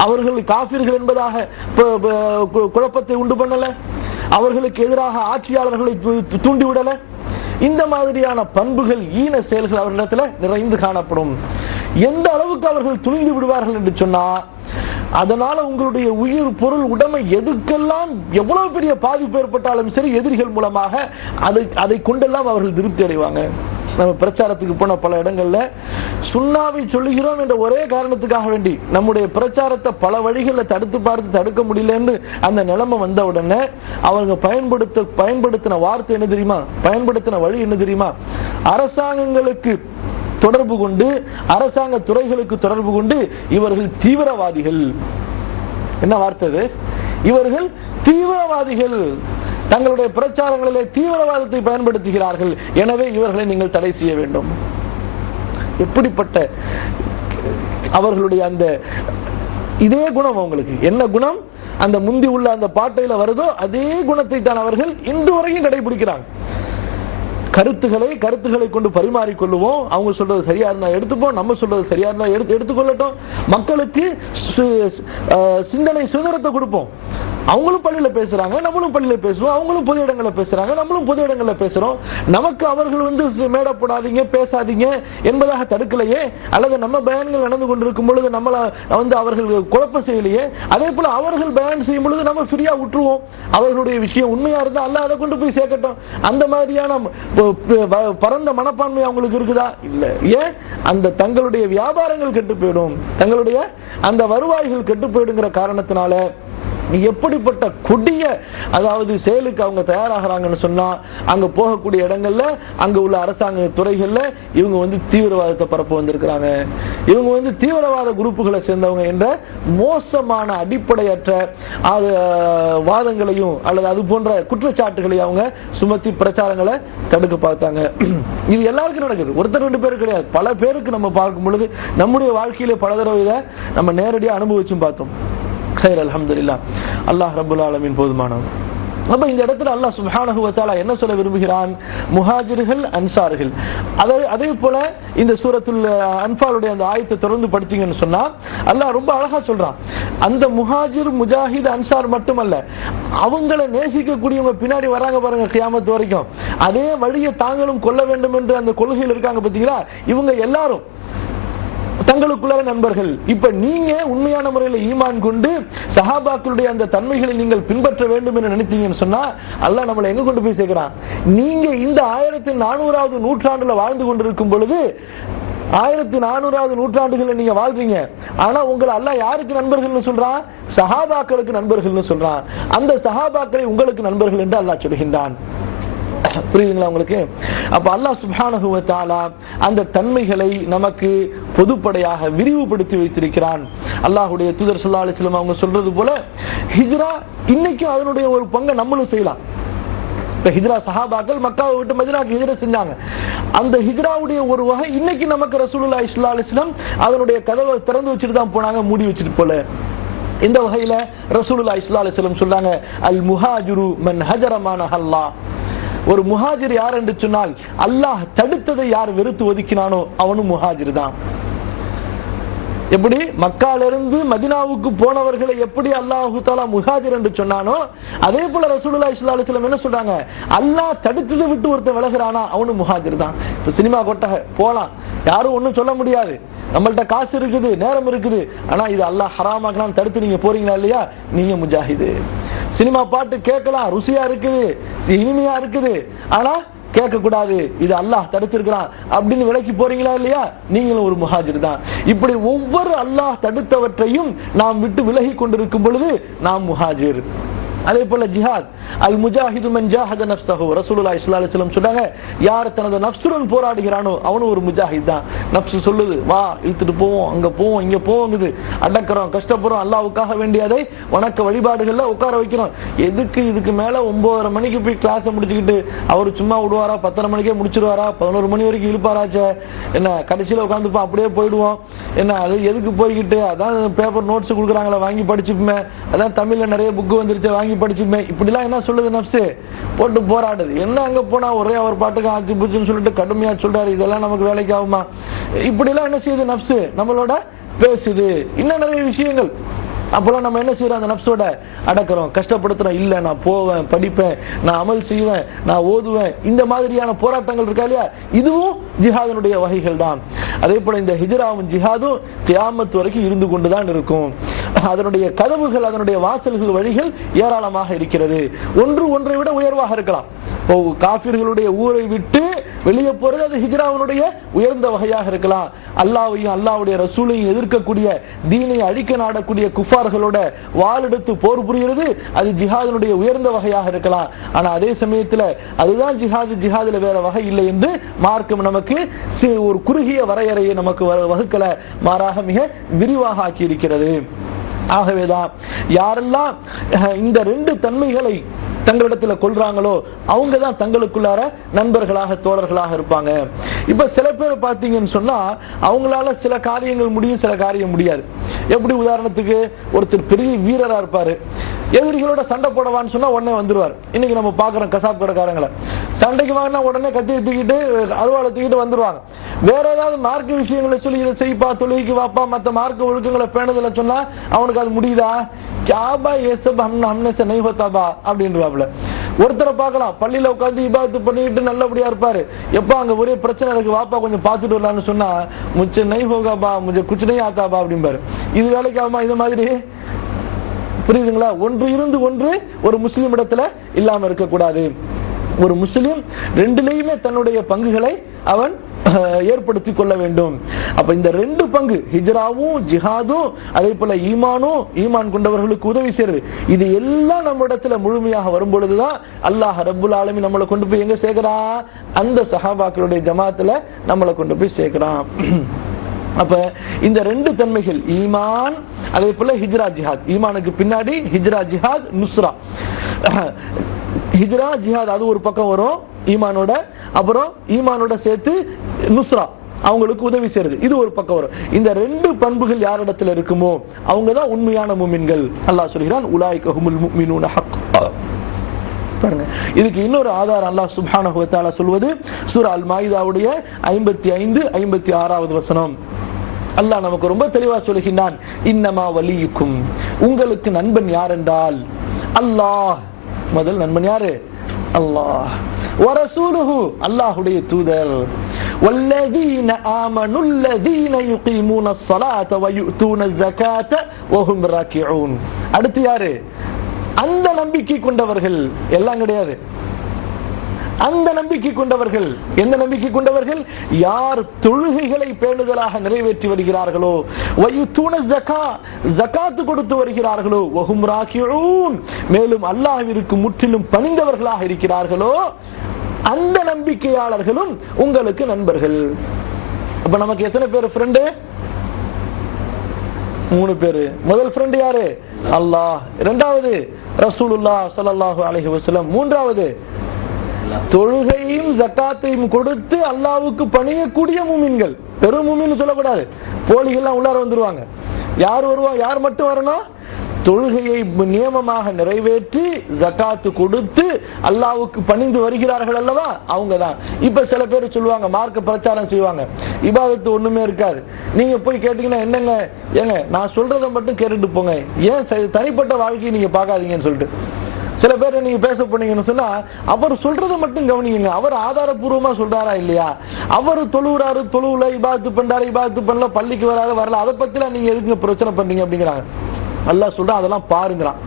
அவர்கள் காஃபிர்கள் என்பதாக குழப்பத்தை உண்டு பண்ணல, அவர்களுக்கு எதிராக ஆட்சியாளர்களை தூண்டிவிடல. இந்த மாதிரியான பண்புகள், ஈன செயல்கள் அவர்களிடத்தில் நிறைந்து காணப்படும். எந்த அளவுக்கு அவர்கள் துணிந்து விடுவார்கள் என்று சொன்னா, அதனால உங்களுடைய உயிர், பொருள், உடைமை எதுக்கெல்லாம் எவ்வளவு பெரிய பாதிப்பு ஏற்பட்டாலும் சரி, எதிரிகள் மூலமாக அதை கொண்டெல்லாம் அவர்கள் திருப்தி அடைவாங்க. நம்ம பிரச்சாரத்துக்கு போன பல இடங்கள்ல சுன்னாவை சொல்லுகிறோம் என்ற ஒரே காரணத்துக்காக வேண்டி நம்முடைய பிரச்சாரத்தை பல வழிகளில் தடுக்க முடியலன்னு அந்த நிலைமை வந்த உடனே அவங்க பயன்படுத்தின வார்த்தை என்ன தெரியுமா, பயன்படுத்தின வழி என்ன தெரியுமா, அரசாங்கங்களுக்கு தொடர்பு கொண்டு, அரசாங்க துறைகளுக்கு தொடர்பு கொண்டு இவர்கள் தீவிரவாதிகள். என்ன வார்த்தை? இவர்கள் தீவிரவாதிகள், தங்களுடைய பிரச்சாரங்களிலே தீவிரவாதத்தை பயன்படுத்துகிறார்கள், எனவே இவர்களை நீங்கள் தடை செய்ய வேண்டும். எப்படிப்பட்ட அவர்களுடைய அந்த இதே குணம், அவங்களுக்கு என்ன குணம் அந்த முந்தி உள்ள அந்த பாட்டையில வருதோ அதே குணத்தை தான் அவர்கள் இன்று வரைக்கும் கடைபிடிக்கிறாங்க. கருத்துக்களை கொண்டு பரிமாறிக்கொள்ளுவோம். அவங்க சொல்றது சரியா இருந்தா எடுத்துப்போம், நம்ம சொல்றது சரியா இருந்தா எடுத்துக்கொள்ளட்டும். மக்களுக்கு சிந்தனை சுதந்திரத்தை கொடுப்போம். அவங்களும் பள்ளியில் பேசுறாங்க, நம்மளும் பள்ளியில் பேசுவோம், அவங்களும் பொது இடங்களில் பேசுறாங்க, நம்மளும் பொது இடங்களில் பேசுறோம். நமக்கு அவர்கள் மேடப்படாதீங்க, பேசாதீங்க என்பதாக தடுக்கலையே, அல்லது நம்ம பயான்கள் நடந்து கொண்டிருக்கும் பொழுது நம்மளை அவர்கள் குழப்பம் செய்யலையே. அதே போல அவர்கள் பயான் செய்யும் பொழுது நம்ம ஃப்ரீயா விட்டுருவோம். அவர்களுடைய விஷயம் உண்மையா இருந்தா அல்ல அதை கொண்டு போய் சேர்க்கட்டும். அந்த மாதிரியான பரந்த மனப்பான்மை அவங்களுக்கு இருக்குதா? இல்ல. ஏன்? அந்த தங்களுடைய வியாபாரங்கள் கெட்டு போயிடும், தங்களுடைய அந்த வருவாய்கள் கெட்டு போயிடுங்கிற காரணத்தினால எப்படிப்பட்ட கொடிய செயலுக்கு அவங்க தயாராகிறாங்கன்னு சொன்னா, அங்க போகக்கூடிய இடங்கள்ல, அங்க உள்ள அரசாங்க துறைகள்ல இவங்க தீவிரவாதத்தை பரப்ப வந்திருக்கிறாங்க, இவங்க தீவிரவாத குரூப்புகளை சேர்ந்தவங்க என்ற மோசமான அடிப்படையற்ற வாதங்களையும் அல்லது அது போன்ற குற்றச்சாட்டுகளையும் அவங்க சுமத்தி பிரச்சாரங்களை தடுக்க பார்த்தாங்க. இது எல்லாருக்கும் நடக்குது, ஒருத்தர் ரெண்டு பேருக்கு கிடையாது, பல பேருக்கு நம்ம பார்க்கும் பொழுது நம்முடைய வாழ்க்கையிலே பல தடவை இதை நம்ம நேரடியாக அனுபவிச்சும் பார்த்தோம். خير அல்ஹம்துலில்லாஹ். அல்லாஹ் ரப்புல் ஆலமீன் போதுமானவன். அப்ப இந்த இடத்துல அல்லாஹ் சுப்ஹானஹு வ தஆலா என்ன சொல்ல விரும்புகிறான்? முஹாஜிர்கள், அன்சார்கள். அதே போல இந்த சூரத்துல் அன்ஃபாலுடைய அந்த ஆயத்தை தொடர்ந்து படிச்சீங்கன்னு சொன்னா அல்லாஹ் ரொம்ப அழகா சொல்றான். அந்த முஹாஜிர், முஜாஹித், அன்சார் மட்டுமல்ல, அவங்களை நேசிக்கக்கூடியவங்க பின்னாடி வராங்க பாருங்க கியாமத் வரைக்கும், அதே வழியை தாங்களும் கொள்ள வேண்டும் என்று அந்த கொள்கையில் இருக்காங்க பார்த்தீங்களா, இவங்க எல்லாரும் தங்களுக்குள்ள நண்பர்கள். இப்ப நீங்க உண்மையான முறையில் ஈமான் கொண்டு சஹாபாக்களுடைய அந்த தன்மைகளை நீங்கள் பின்பற்ற வேண்டும் என்று நினைத்தீங்கன்னு சொன்னா அல்லாஹ் நம்மளை எங்க கொண்டு போய் சேர்க்கிறான்? நீங்க இந்த 1400வது நூற்றாண்டுல வாழ்ந்து கொண்டிருக்கும் பொழுது 1400வது நூற்றாண்டுகளில் நீங்க வாழ்றீங்க. ஆனா உங்களை அல்லாஹ் யாருக்கு நண்பர்கள்னு சொல்றான்? சஹாபாக்களுக்கு நண்பர்கள்னு சொல்றான். அந்த சஹாபாக்களை உங்களுக்கு நண்பர்கள் என்று அல்லாஹ் சொல்கின்றான். புரியுதுங்களா உங்களுக்கு? அப்ப அல்லாஹ் சுப்ஹானஹு வ தஆலா அந்த தன்மைகளை நமக்கு பொதுப்படையாக விரிவுபடுத்தி வைத்திருக்கிறான். அல்லாஹ்வுடைய தூதர் ஸல்லல்லாஹு அலைஹி வஸல்லம் அவங்க சொல்றது போல ஹிஜ்ரா இன்னைக்கு அதனுடைய ஒரு பங்கை நம்மளும் செய்யலாம். இப்ப ஹிஜ்ரா சஹாபாக்கள் மக்காவை விட்டு மதீனாவுக்கு ஹிஜ்ரா செஞ்சாங்க. அந்த ஹிஜ்ராவுடைய ஒரு வகை இன்னைக்கு நமக்கு ரசூலுல்லாஹி ஸல்லல்லாஹு அலைஹி வஸல்லம் அதனுடைய கதவை திறந்து வச்சுட்டு தான் போனாங்க, மூடி வச்சுட்டு போல. இந்த வகையில ரசூலுல்லாஹி ஸல்லல்லாஹு அலைஹி வஸல்லம் சொல்றாங்க, அல் முஹாஜிரு மன் ஹஜர மா நஹல்லாஹ். ஒரு முஹாஜிர் யார் என்று சொன்னால் அல்லாஹ் தடுத்ததை யார் வெறுத்து ஒதுக்கினானோ அவனும் முஹாஜிர் தான். எப்படி மக்காலிருந்து மதினாவுக்கு போனவர்களை எப்படி அல்லாஹு தஆலா முஹாஜிர் என்று சொன்னானோ, அதே போல ரசூலுல்லாஹி ஸல்லல்லாஹு அலைஹி வஸல்லம் என்ன சொல்றாங்க, அல்லாஹ் தடுத்ததை விட்டு ஒருத்தன் விலகுறானா அவனு முஹாஜிர் தான். இப்போ சினிமா கொட்டக போலாம், யாரும் ஒன்றும் சொல்ல முடியாது, நம்மள்ட்ட காசு இருக்குது, நேரம் இருக்குது, ஆனா இது அல்லாஹ் ஹராமாக்கலாம் தடுத்து நீங்க போறீங்களா இல்லையா, நீங்க முஜாஹிது. சினிமா பாட்டு கேட்கலாம், ருசியா இருக்குது, இனிமையா இருக்குது, ஆனா கேட்கக்கூடாது, இது அல்லாஹ் தடுத்திருக்கிறான் அப்படின்னு விலைக்கு போறீங்களா இல்லையா, நீங்களும் ஒரு முஹாஜிர் தான். இப்படி ஒவ்வொரு அல்லாஹ் தடுத்தவற்றையும் நாம் விட்டு விலகி கொண்டிருக்கும் பொழுது நாம் முஹாஜிர். அதே போல ஜிஹாத், அல் முஜாஹிது மன் ஜாஹத நஃப்ஸஹு, ரசூலுல்லாஹி ஸல்லல்லாஹு அலைஹி வஸல்லம் சொன்னாங்க, யார் தனது நஃப்ஸுடன் போராடுகிறானோ அவனும் ஒரு முஜாஹித் தான். நஃப்ஸ் சொல்லுது வா இழுத்துட்டு போவோம், அங்க போவோம், இங்க போவோங்குது, அடக்குறோம், கஷ்டப்படுறோம், அல்லாஹ்வுக்காக வேண்டியதை வணக்க வழிபாடுகள்ல உட்கார வைக்கிறோம். எதுக்கு இதுக்கு மேல 9:30 மணிக்கு போய் கிளாஸை முடிச்சுக்கிட்டு அவர் சும்மா விடுவாரா, 10:30 மணிக்கே முடிச்சிருவாரா, 11 மணி வரைக்கும் இழுப்பாராச்சே, என்ன கடைசியில் உட்காந்துப்போம், அப்படியே போயிடுவோம், என்ன அது எதுக்கு போய்கிட்டு, அதான் பேப்பர் நோட்ஸ் கொடுக்குறாங்களே வாங்கி படிச்சுப்போமே, அதான் தமிழ்ல நிறைய புக்கு வந்துருச்சு வாங்கி படிச்சுப்போமே, இப்படிலாம் என்ன சொல்லுது நஃப்ஸு, போட்டு போராடுது. என்ன அங்க போனா ஒரே அவர் பாட்டுக்கு ஆச்சு பூச்சுன்னு சொல்லிட்டு கடுமையா சொல்றாரு, இதெல்லாம் நமக்கு வேலைக்கு ஆகுமா, இப்படிலாம் என்ன செய்யுது நஃப்ஸு நம்மளோட பேசுது. இன்னும் நிறைய விஷயங்கள். அப்போலாம் நம்ம என்ன செய்யறோம், அந்த நஃப்ஸோட அடக்கிறோம், கஷ்டப்படுத்துறோம். இல்லை நான் போவேன், படிப்பேன், நான் அமல் செய்வேன், நான் ஓதுவேன், இந்த மாதிரியான போராட்டங்கள் இருக்கா இல்லையா, இதுவும் ஜிஹாதினுடைய வகைகள் தான். அதே போல இந்த ஹிஜ்ராவும் ஜிஹாதும் கியாமத் வரைக்கும் இருந்து கொண்டுதான் இருக்கும். அதனுடைய கதவுகள், அதனுடைய வாசல்கள், வழிகள் ஏராளமாக இருக்கிறது. ஒன்று ஒன்றை விட உயர்வாக இருக்கலாம். இப்போ காஃபிர்களுடைய ஊரை விட்டு வெளியே போறது அது ஹிஜ்ராவினுடைய உயர்ந்த வகையாக இருக்கலாம். அல்லாஹ்வையும் அல்லாஹ்வுடைய ரசூலையும் எதிர்க்கக்கூடிய, தீனை அழிக்க நாடக்கூடிய குஃபார்களோட வாளெடுத்து போர் புரிகிறது, அது ஜிஹாதினுடைய உயர்ந்த வகையாக இருக்கலாம். ஆனா அதே சமயத்தில் அதுதான் ஜிஹாது, ஜிஹாதுல வேற வகை இல்லை என்று மார்க்கம் நமக்கு ஒரு குறுகிய வரையறையை நமக்கு வகுக்கல, மாறாக மிக விரிவாக ஆக்கி இருக்கிறது. ஆகவேதான் யாரெல்லாம் இந்த ரெண்டு தன்மைகளை தங்களிடத்தில் கொள்றாங்களோ அவங்க தான் தங்களுக்குள்ளார நண்பர்களாக தோழர்களாக இருப்பாங்க. இப்ப சில பேர் பார்த்தீங்கன்னு சொன்னா அவங்களால சில காரியங்கள் முடியும், சில காரியம் முடியாது. எப்படி உதாரணத்துக்கு ஒருத்தர் பெரிய வீரரா இருப்பாரு, எதிரிகளோட சண்டை போடவான்னு சொன்னா உடனே வந்துருவார். இன்னைக்கு நம்ம பாக்குறோம் கசாப் கடைக்காரங்களை, சண்டைக்கு வாங்கினா உடனே கத்தியை தூக்கிட்டு அருவாளை தூக்கிட்டு வந்துருவாங்க. வேற ஏதாவது மார்க்க விஷயங்களை சொல்லி இதை செய்ப்பா, தொழுகைக்கு வாப்பா, மற்ற மார்க்க ஒழுக்கங்களை பேணுதல சொன்னா அவனுக்கு அது முடியுதா, கியாபா ஏசப் ஹம்னே சே நஹீ ஹோதா பா அப்படின்றாப்ல. ஒருத்தரை பார்க்கலாம் பள்ளியில உட்கார்ந்து இபாதத்து பண்ணிட்டு நல்லபடியா இருப்பாரு, எப்ப அங்க ஒரே பிரச்சனை இருக்கு வாப்பா கொஞ்சம் பார்த்துட்டு வரலான்னு சொன்னா முச்ச நஹீ ஹோகா பா, முझे कुछ नहीं आता பா அப்படிம்பாரு. இது வேலைக்கு ஆகுமா? இது மாதிரி புரியுதுங்களா? ஒன்று இருந்து ஒன்று ஒரு முஸ்லிம் இடத்துல இல்லாம இருக்கக்கூடாது. ஒரு முஸ்லிம் ரெண்டுலையுமே தன்னுடைய பங்குகளை அவன் ஏற்படுத்திக் கொள்ள வேண்டும். அப்ப இந்த ரெண்டு பங்கு, ஹிஜ்ராவும் ஜிஹாதும் அதே போல ஈமானும், ஈமான் கொண்டவர்களுக்கு உதவி செய்யறது, இது எல்லாம் நம்ம இடத்துல முழுமையாக வரும் பொழுதுதான் அல்லாஹ் ரப்புல் ஆலமீன் நம்மளை கொண்டு போய் எங்க சேர்க்கிறான், அந்த சஹாபாக்களுடைய ஜமாத்துல நம்மளை கொண்டு போய் சேர்க்கிறான். அப்ப இந்த ரெண்டு தன்மைகள், ஈமான் அதே போல ஹிஜ்ரா ஜிஹாத், ஈமானுக்கு பின்னாடி ஹிஜ்ரா ஜிஹாத் நுஸ்ரா. ஹிஜ்ரா ஜிஹாத் அது ஒரு பக்கம் வரும் ஈமானோட, அப்புறம் ஈமானோட சேர்த்து நுஸ்ரா அவங்களுக்கு உதவி செய்யறது இது ஒரு பக்கம் வரும். இந்த ரெண்டு பண்புகள் யாரிடத்துல இருக்குமோ அவங்க தான் உண்மையான முஃமின்கள். அல்லாஹ் சொல்கிறான் உலாயிக ஹுமுல் முஃமினூன ஹக்கா. பாருங்க, இதுக்கு இன்னொரு ஆதாரம் அல்லாஹ் சுப்ஹானஹு வ தஆலா சொல்வது சூரா அல் மாயிதாவுடைய 55, 56வது வசனம். அல்லாஹ் நமக்கு ரொம்ப தெளிவா சொல்கிறான், இன்னமா வலியுக்கும், உங்களுக்கு நண்பன் யார் என்றால் அல்லாஹ். முதல் நண்பன் யாரு? அல்லாஹ். வரசூலுஹு, அல்லாஹ்வுடைய தூதர். வல்லதீன ஆமனுல்லதீன யுகீமூனஸ் ஸலாத வ யு'தூனஸ் ஸகாத வ ஹும் ராக்கிஊன். அடுத்து யாரு? அந்த நம்பிக்கை கொண்டவர்கள். எல்லாம் கிடையாது, அந்த நம்பிக்கை கொண்டவர்கள். எந்த நம்பிக்கை கொண்டவர்கள்? யார் தொழுகைகளை பேணுதலாக நிறைவேற்றி வருகிறார்களோ, வயுத்தூன ஸகா, ஸகாத் கொடுத்து வருகிறார்களோ, வஹும் ராக்கிஊன், மேலும் அல்லாஹ்விற்கு முற்றிலும் பணிந்தவர்களாக இருக்கிறார்களோ, அந்த நம்பிக்கையாளர்களும் உங்களுக்கு நண்பர்கள். அப்ப நமக்கு எத்தனை பேர் ஃப்ரெண்டு? 3 பேரு. முதல் ஃப்ரெண்ட் யாரு? அல்லாஹ். இரண்டாவது ரசூலுல்லாஹ் ஸல்லல்லாஹு அலைஹி வஸல்லம். மூன்றாவது தொழுகையும் ஜக்காத்தையும் கொடுத்து அல்லாஹ்வுக்கு பணியக்கூடிய முஃமின்கள். பெரும் முஃமின் சொல்லக்கூடாது, போலிகள்லாம் உள்ளார வந்துருவாங்க. யார் வருவா? யார் மட்டும் வரணும்? தொழுகையை நியமமாக நிறைவேற்றி ஜகாத்து கொடுத்து அல்லாஹ்வுக்கு பணிந்து வருகிறார்கள் அல்லவா, அவங்க தான். இப்ப சில பேர் சொல்லுவாங்க, மார்க்க பிரச்சாரம் செய்வாங்க, இபாதத்து ஒண்ணுமே இருக்காது. நீங்க போய் கேட்டீங்கன்னா, என்னங்க ஏங்க நான் சொல்றதை மட்டும் கேட்டுட்டு போங்க, ஏன் தனிப்பட்ட வாழ்க்கையை நீங்க பார்க்காதீங்கன்னு சொல்லிட்டு சில பேர் நீங்க பேச போனீங்கன்னு சொன்னா, அவர் சொல்றதை மட்டும் கவனிங்க, அவர் ஆதாரபூர்வமா சொல்றாரா இல்லையா, அவர் தொழுகிறாரு தொழுவுல, இபாதத்து பண்றாரு இபாதத்து பண்ணல, பள்ளிக்கு வராரு வரல, அதை பத்திலாம் நீங்க எதுக்கு பிரச்சனை பண்றீங்க அப்படிங்கிறாங்க. அல்லாஹ் சொல்றான், அதெல்லாம் பாருங்கிறான்.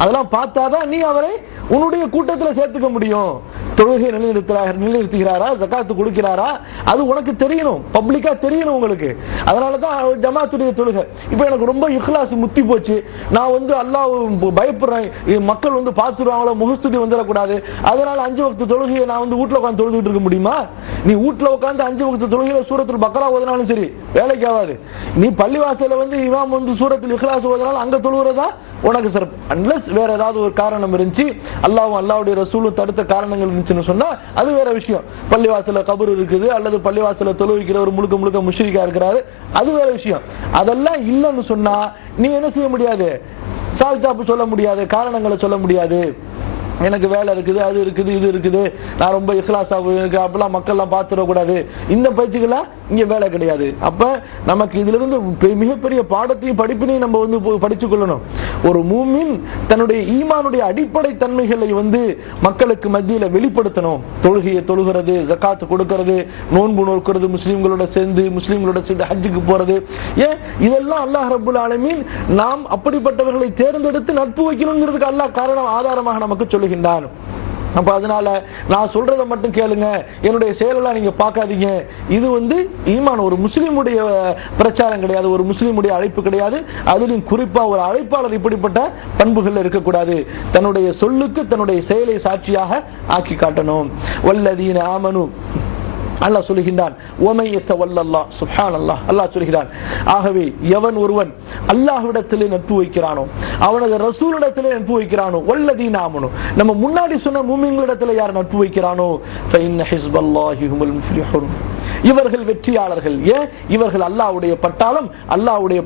அதெல்லாம் பார்த்தாதான் நீ அவரை உன்னுடைய கூட்டத்தில் சேர்த்துக்க முடியும். தொழுகை நிலைநிறுத்துகிறாரா, ஜகாத்து கொடுக்கிறாரா, அது உனக்கு தெரியணும், பப்ளிக்கா தெரியணும் உங்களுக்கு. அதனால தான் ஜமாத்துடைய தொழுகை. இப்போ எனக்கு ரொம்ப இஹ்லாஸ் முத்தி போச்சு, நான் அல்லாஹ் பயப்படுறேன், மக்கள் பார்த்துருவாங்களோ, முகஸ்துதி வந்துடக்கூடாது, அதனால 5 வக்து தொழுகையை நான் வீட்டில் உட்காந்து தொழுதுட்டு இருக்க முடியுமா? நீ வீட்டில் உட்காந்து 5 வக்து தொழுகையில சூரத்துல் பக்ரா ஓதினாலும் சரி வேலைக்கு ஆகாது. நீ பள்ளிவாசல இமாம் சூரத்துல் இஹ்லாஸ் ஓதினாலும் அங்க தொழுகிறதா உனக்கு சிறப்பு. அன்லஸ் வேற ஏதாவது ஒரு காரணம் இருந்துச்சு, அல்லாஹ்வும் அல்லாஹ்வுடைய ரசூலும் தடுத்த காரணங்கள் இருந்துச்சுன்னு சொன்னா அது வேற விஷயம். பள்ளிவாசல கபர் இருக்குது, அல்லது பள்ளிவாசல தொழுவிக்கிறவர் முழுக்க முழுக்க முஷ்ரிக்கா இருக்கிறாரு, அது வேற விஷயம். அதெல்லாம் இல்லைன்னு சொன்னா நீ என்ன செய்ய முடியாது, சால்சாப்பு சொல்ல முடியாது, காரணங்களை சொல்ல முடியாது. எனக்கு வேலை இருக்குது, அது இருக்குது, இது இருக்குது, நான் ரொம்ப இஹ்லாஸாக இருக்கு, அப்பெல்லாம் மக்கள்லாம் பார்த்துடக்கூடாது, இந்த பயிற்சிகள்லாம் இங்கே வேலை கிடையாது. அப்போ நமக்கு இதிலிருந்து மிகப்பெரிய பாடத்தையும் படிப்பினையும் நம்ம படித்து கொள்ளணும். ஒரு மூமின் தன்னுடைய ஈமானுடைய அடிப்படை தன்மைகளை மக்களுக்கு மத்தியில் வெளிப்படுத்தணும். தொழுகையை தொழுகிறது, ஜகாத்து கொடுக்கிறது, நோன்பு நோக்கிறது, முஸ்லீம்களோட சேர்ந்து ஹஜ்ஜுக்கு போகிறது, ஏன் இதெல்லாம் அல்லாஹ் ரப்புல் ஆலமீன் நாம் அப்படிப்பட்டவர்களை தேர்ந்தெடுத்து நட்பு வைக்கணுங்கிறதுக்கு அல்லாஹ் காரணம் ஆதாரமாக நமக்கு சொல்லுகின்றான். அப்ப அதனால நான் சொல்றதை மட்டும் கேளுங்க, என்னுடைய செயலெல்லாம் நீங்க பார்க்காதீங்க. இது ஈமான் ஒரு முஸ்லீமுடைய பிரச்சாரம் கிடையாது, ஒரு முஸ்லீமுடைய அழைப்பு கிடையாது. அதிலும் குறிப்பா ஒரு அழைப்பாளர் இப்படிப்பட்ட பண்புகள் இருக்கக்கூடாது. தன்னுடைய சொல்லுக்கு தன்னுடைய செயலை சாட்சியாக ஆக்கி காட்டணும். வல்லதீன ஆமனு அல்லாஹ் சொல்லுகின்றான், சுப்ஹானல்லாஹ், அல்லாஹ் சொல்கிறான், ஆகவே எவன் ஒருவன் அல்லாஹ்விடத்திலே நட்பு வைக்கிறானோ, அவனது ரசூலிடத்திலே நட்பு வைக்கிறானோ, வல்லதீன ஆமனு நம்ம முன்னாடி சொன்ன மூமின்களிடத்திலே யார் நட்பு வைக்கிறானோ, ஃபஇன்ன ஹிஸ்பல்லாஹி ஹுமுல் முஃப்லிஹூன், இவர்கள் வெற்றியாளர்கள். ஏன் இவர்கள் அல்லாஹ்வுடைய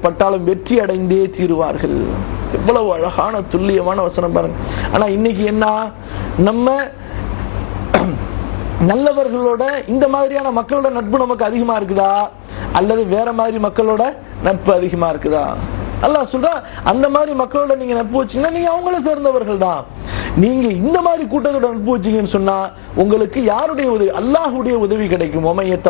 பட்டாளம் வெற்றி அடைந்தே தீருவார்கள். எவ்வளவு அழகான துல்லியமான வசனம் பாருங்க. ஆனா இன்னைக்கு என்ன, நம்ம நல்லவர்களோட இந்த மாதிரியான மக்களோட நட்பு நமக்கு அதிகமா இருக்குதா, அல்லது வேற மாதிரி மக்களோட நட்பு அதிகமா இருக்குதா? அல்லாஹ் சொல்றா, அந்த மாதிரி மக்களோட நீங்க நட்பு வச்சீங்கன்னா நீங்க அவங்கள சேர்ந்தவர்கள் தான். நீங்க இந்த மாதிரி கூட்டத்தோட நட்பு வச்சீங்கன்னு சொன்னா உங்களுக்கு யாருடைய உதவி? அல்லாஹ்வுடைய உதவி கிடைக்கும்.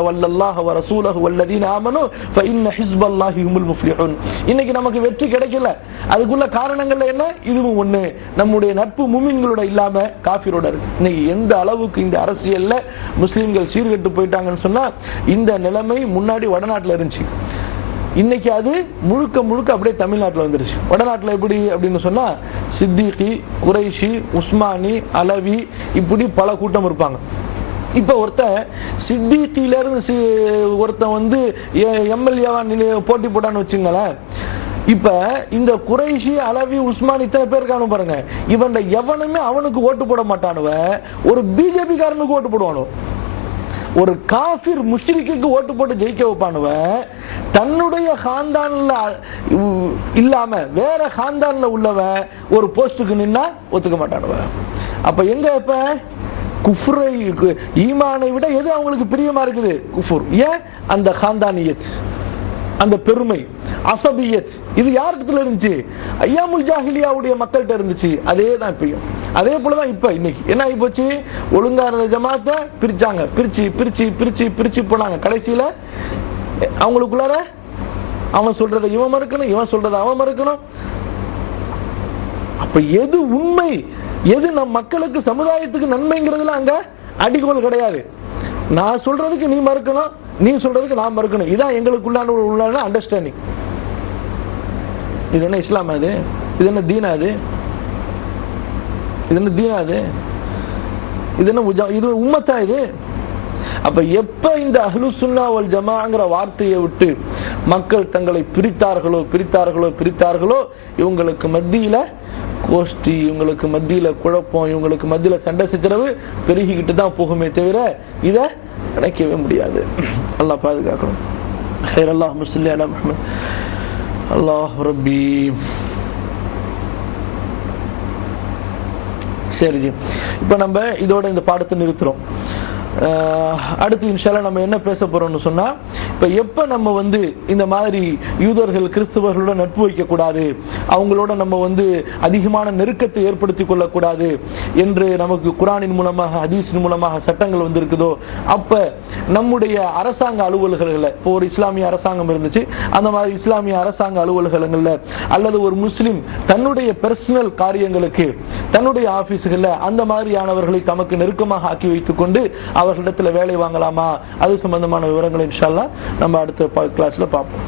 வல்லல்லாஹ வ ரசூலஹு வல்லதீன ஆமனு ஃபஇன்ன ஹிஸ்பல்லாஹி ஹுமுல் முஃப்லிஹூன். இன்னைக்கு நமக்கு வெற்றி கிடைக்கல, அதுக்குள்ள காரணங்கள் என்ன? இதுவும் ஒண்ணு, நம்முடைய நட்பு முஃமின்களோட இல்லாம காஃபிரோட இருக்கு. இன்னைக்கு எந்த அளவுக்கு இந்த அரசியல்ல முஸ்லிம்கள் சீர்கெட்டு போயிட்டாங்கன்னு சொன்னா, இந்த நிலைமை முன்னாடி வடநாட்டில் இருந்துச்சு, இன்னைக்கு அது முழுக்க முழுக்க அப்படியே தமிழ்நாட்டில் வந்துருச்சு. வடநாட்டில் எப்படி அப்படின்னு சொன்னா, சித்திகி, குறைஷி, உஸ்மானி, அலவி, இப்படி பல கூட்டம் இருப்பாங்க. இப்ப ஒருத்தன் சித்திகில இருந்து ஒருத்தன் எம்எல்ஏவா போட்டி போட்டான்னு வச்சுங்களேன். இப்ப இந்த குறைஷி, அலவி, உஸ்மான் இத்தனை பேர் இருக்கானு பாருங்க, இவன் எவனுமே அவனுக்கு ஓட்டு போட மாட்டானுவ, ஒரு பிஜேபி காரனுக்கு ஓட்டு போடுவானு. ஒரு காஃபிர் முஷ்ரிக்கு ஓட்டு போட்டு ஜெயிக்க வைப்பானுவ, தன்னுடைய காந்தான்ல இல்லாம வேற காந்தான்ல உள்ளவன் ஒரு போஸ்டுக்கு நின்னா ஒத்துக்க மாட்டானுவ. அப்ப எங்க இப்ப குஃப்ரை, ஈமானை விட எது அவங்களுக்கு பிரியமா இருக்குது? குஃபுர். ஏன்? அந்த காந்தானியத், அந்த பெருமை, அசபியத், இது யார்கிட்ட இருந்துச்சு? ஐயாமுல் ஜாஹிலியாவுடைய மக்கள்கிட்ட இருந்துச்சு. அதே தான் இப்பயும், அதே போலதான் இப்ப. இன்னைக்கு என்ன ஆகி போச்சு? ஒழுங்கா இருந்த ஜமாத்தை பிரிச்சாங்க, பிரிச்சு பிரிச்சு பிரிச்சு பிரிச்சு போனாங்க. கடைசியில அவங்களுக்குள்ளார அவன் சொல்றதை இவன் மறுக்கணும், இவன் சொல்றதை அவன் மறுக்கணும். அப்ப எது உண்மை, எது நம் மக்களுக்கு சமுதாயத்துக்கு நன்மைங்கிறதுல அங்க அடிகோல் கிடையாது. நான் சொல்றதுக்கு நீ மறுக்கணும், நீ சொல்றதுக்கு நான் மறுக்கணும். இதான் எங்களுக்குள்ளான அண்டர்ஸ்டாண்டிங். இது என்ன இஸ்லாம்? அது இது என்ன தீனா? அது இது என்ன தீனா? அது இது என்ன இது உம்மத்தா? இது அப்ப எப்ப இந்த அஹ்லுஸ் சுன்னா வல் ஜமாஅங்கிற வார்த்தையை விட்டு மக்கள் தங்களை பிரித்தார்களோ இவங்களுக்கு மத்தியில கோஷ்டி, இவங்களுக்கு மத்தியில குழப்பம், இவங்களுக்கு மத்தியில சண்டை சச்சரவு பெருகிக்கிட்டு தான் போகுமே தவிர இதை நினைக்கவே முடியாது. அல்லாஹ் பாதுகாக்கணும். ஹைர். அல்லாஹும்ம ஸல்லி அலா முஹம்மத். அல்லாஹ் ரப்பி சரி, இப்போ நம்ம இதோட இந்த பாடத்தை நிறுத்துறோம். அடுத்து இன்ஷால்லா நம்ம என்ன பேச போறோம்னு சொன்னா, இப்போ எப்போ நம்ம வந்து இந்த மாதிரி யூதர்கள் கிறிஸ்தவர்களோட நட்பு வைக்கக்கூடாது, அவங்களோட நம்ம வந்து அதிகமான நெருக்கத்தை ஏற்படுத்தி கொள்ளக்கூடாது என்று நமக்கு குரானின் மூலமாக ஹதீஸின் மூலமாக சட்டங்கள் வந்து இருக்குதோ, அப்போ நம்முடைய அரசாங்க அலுவலகங்களில், இப்போ ஒரு இஸ்லாமிய அரசாங்கம் இருந்துச்சு, அந்த மாதிரி இஸ்லாமிய அரசாங்க அலுவலகங்களில் அல்லது ஒரு முஸ்லிம் தன்னுடைய பர்சனல் காரியங்களுக்கு தன்னுடைய ஆபீஸுகளில் அந்த மாதிரியானவர்களை தமக்கு நெருக்கமாக ஆக்கி வைத்துக் கொண்டு அவர்களிடத்தில் வேலை வாங்கலாமா, அது சம்பந்தமான விவரங்களை இன்ஷா அல்லாஹ் நம்ம அடுத்த கிளாஸ்ல பார்ப்போம்.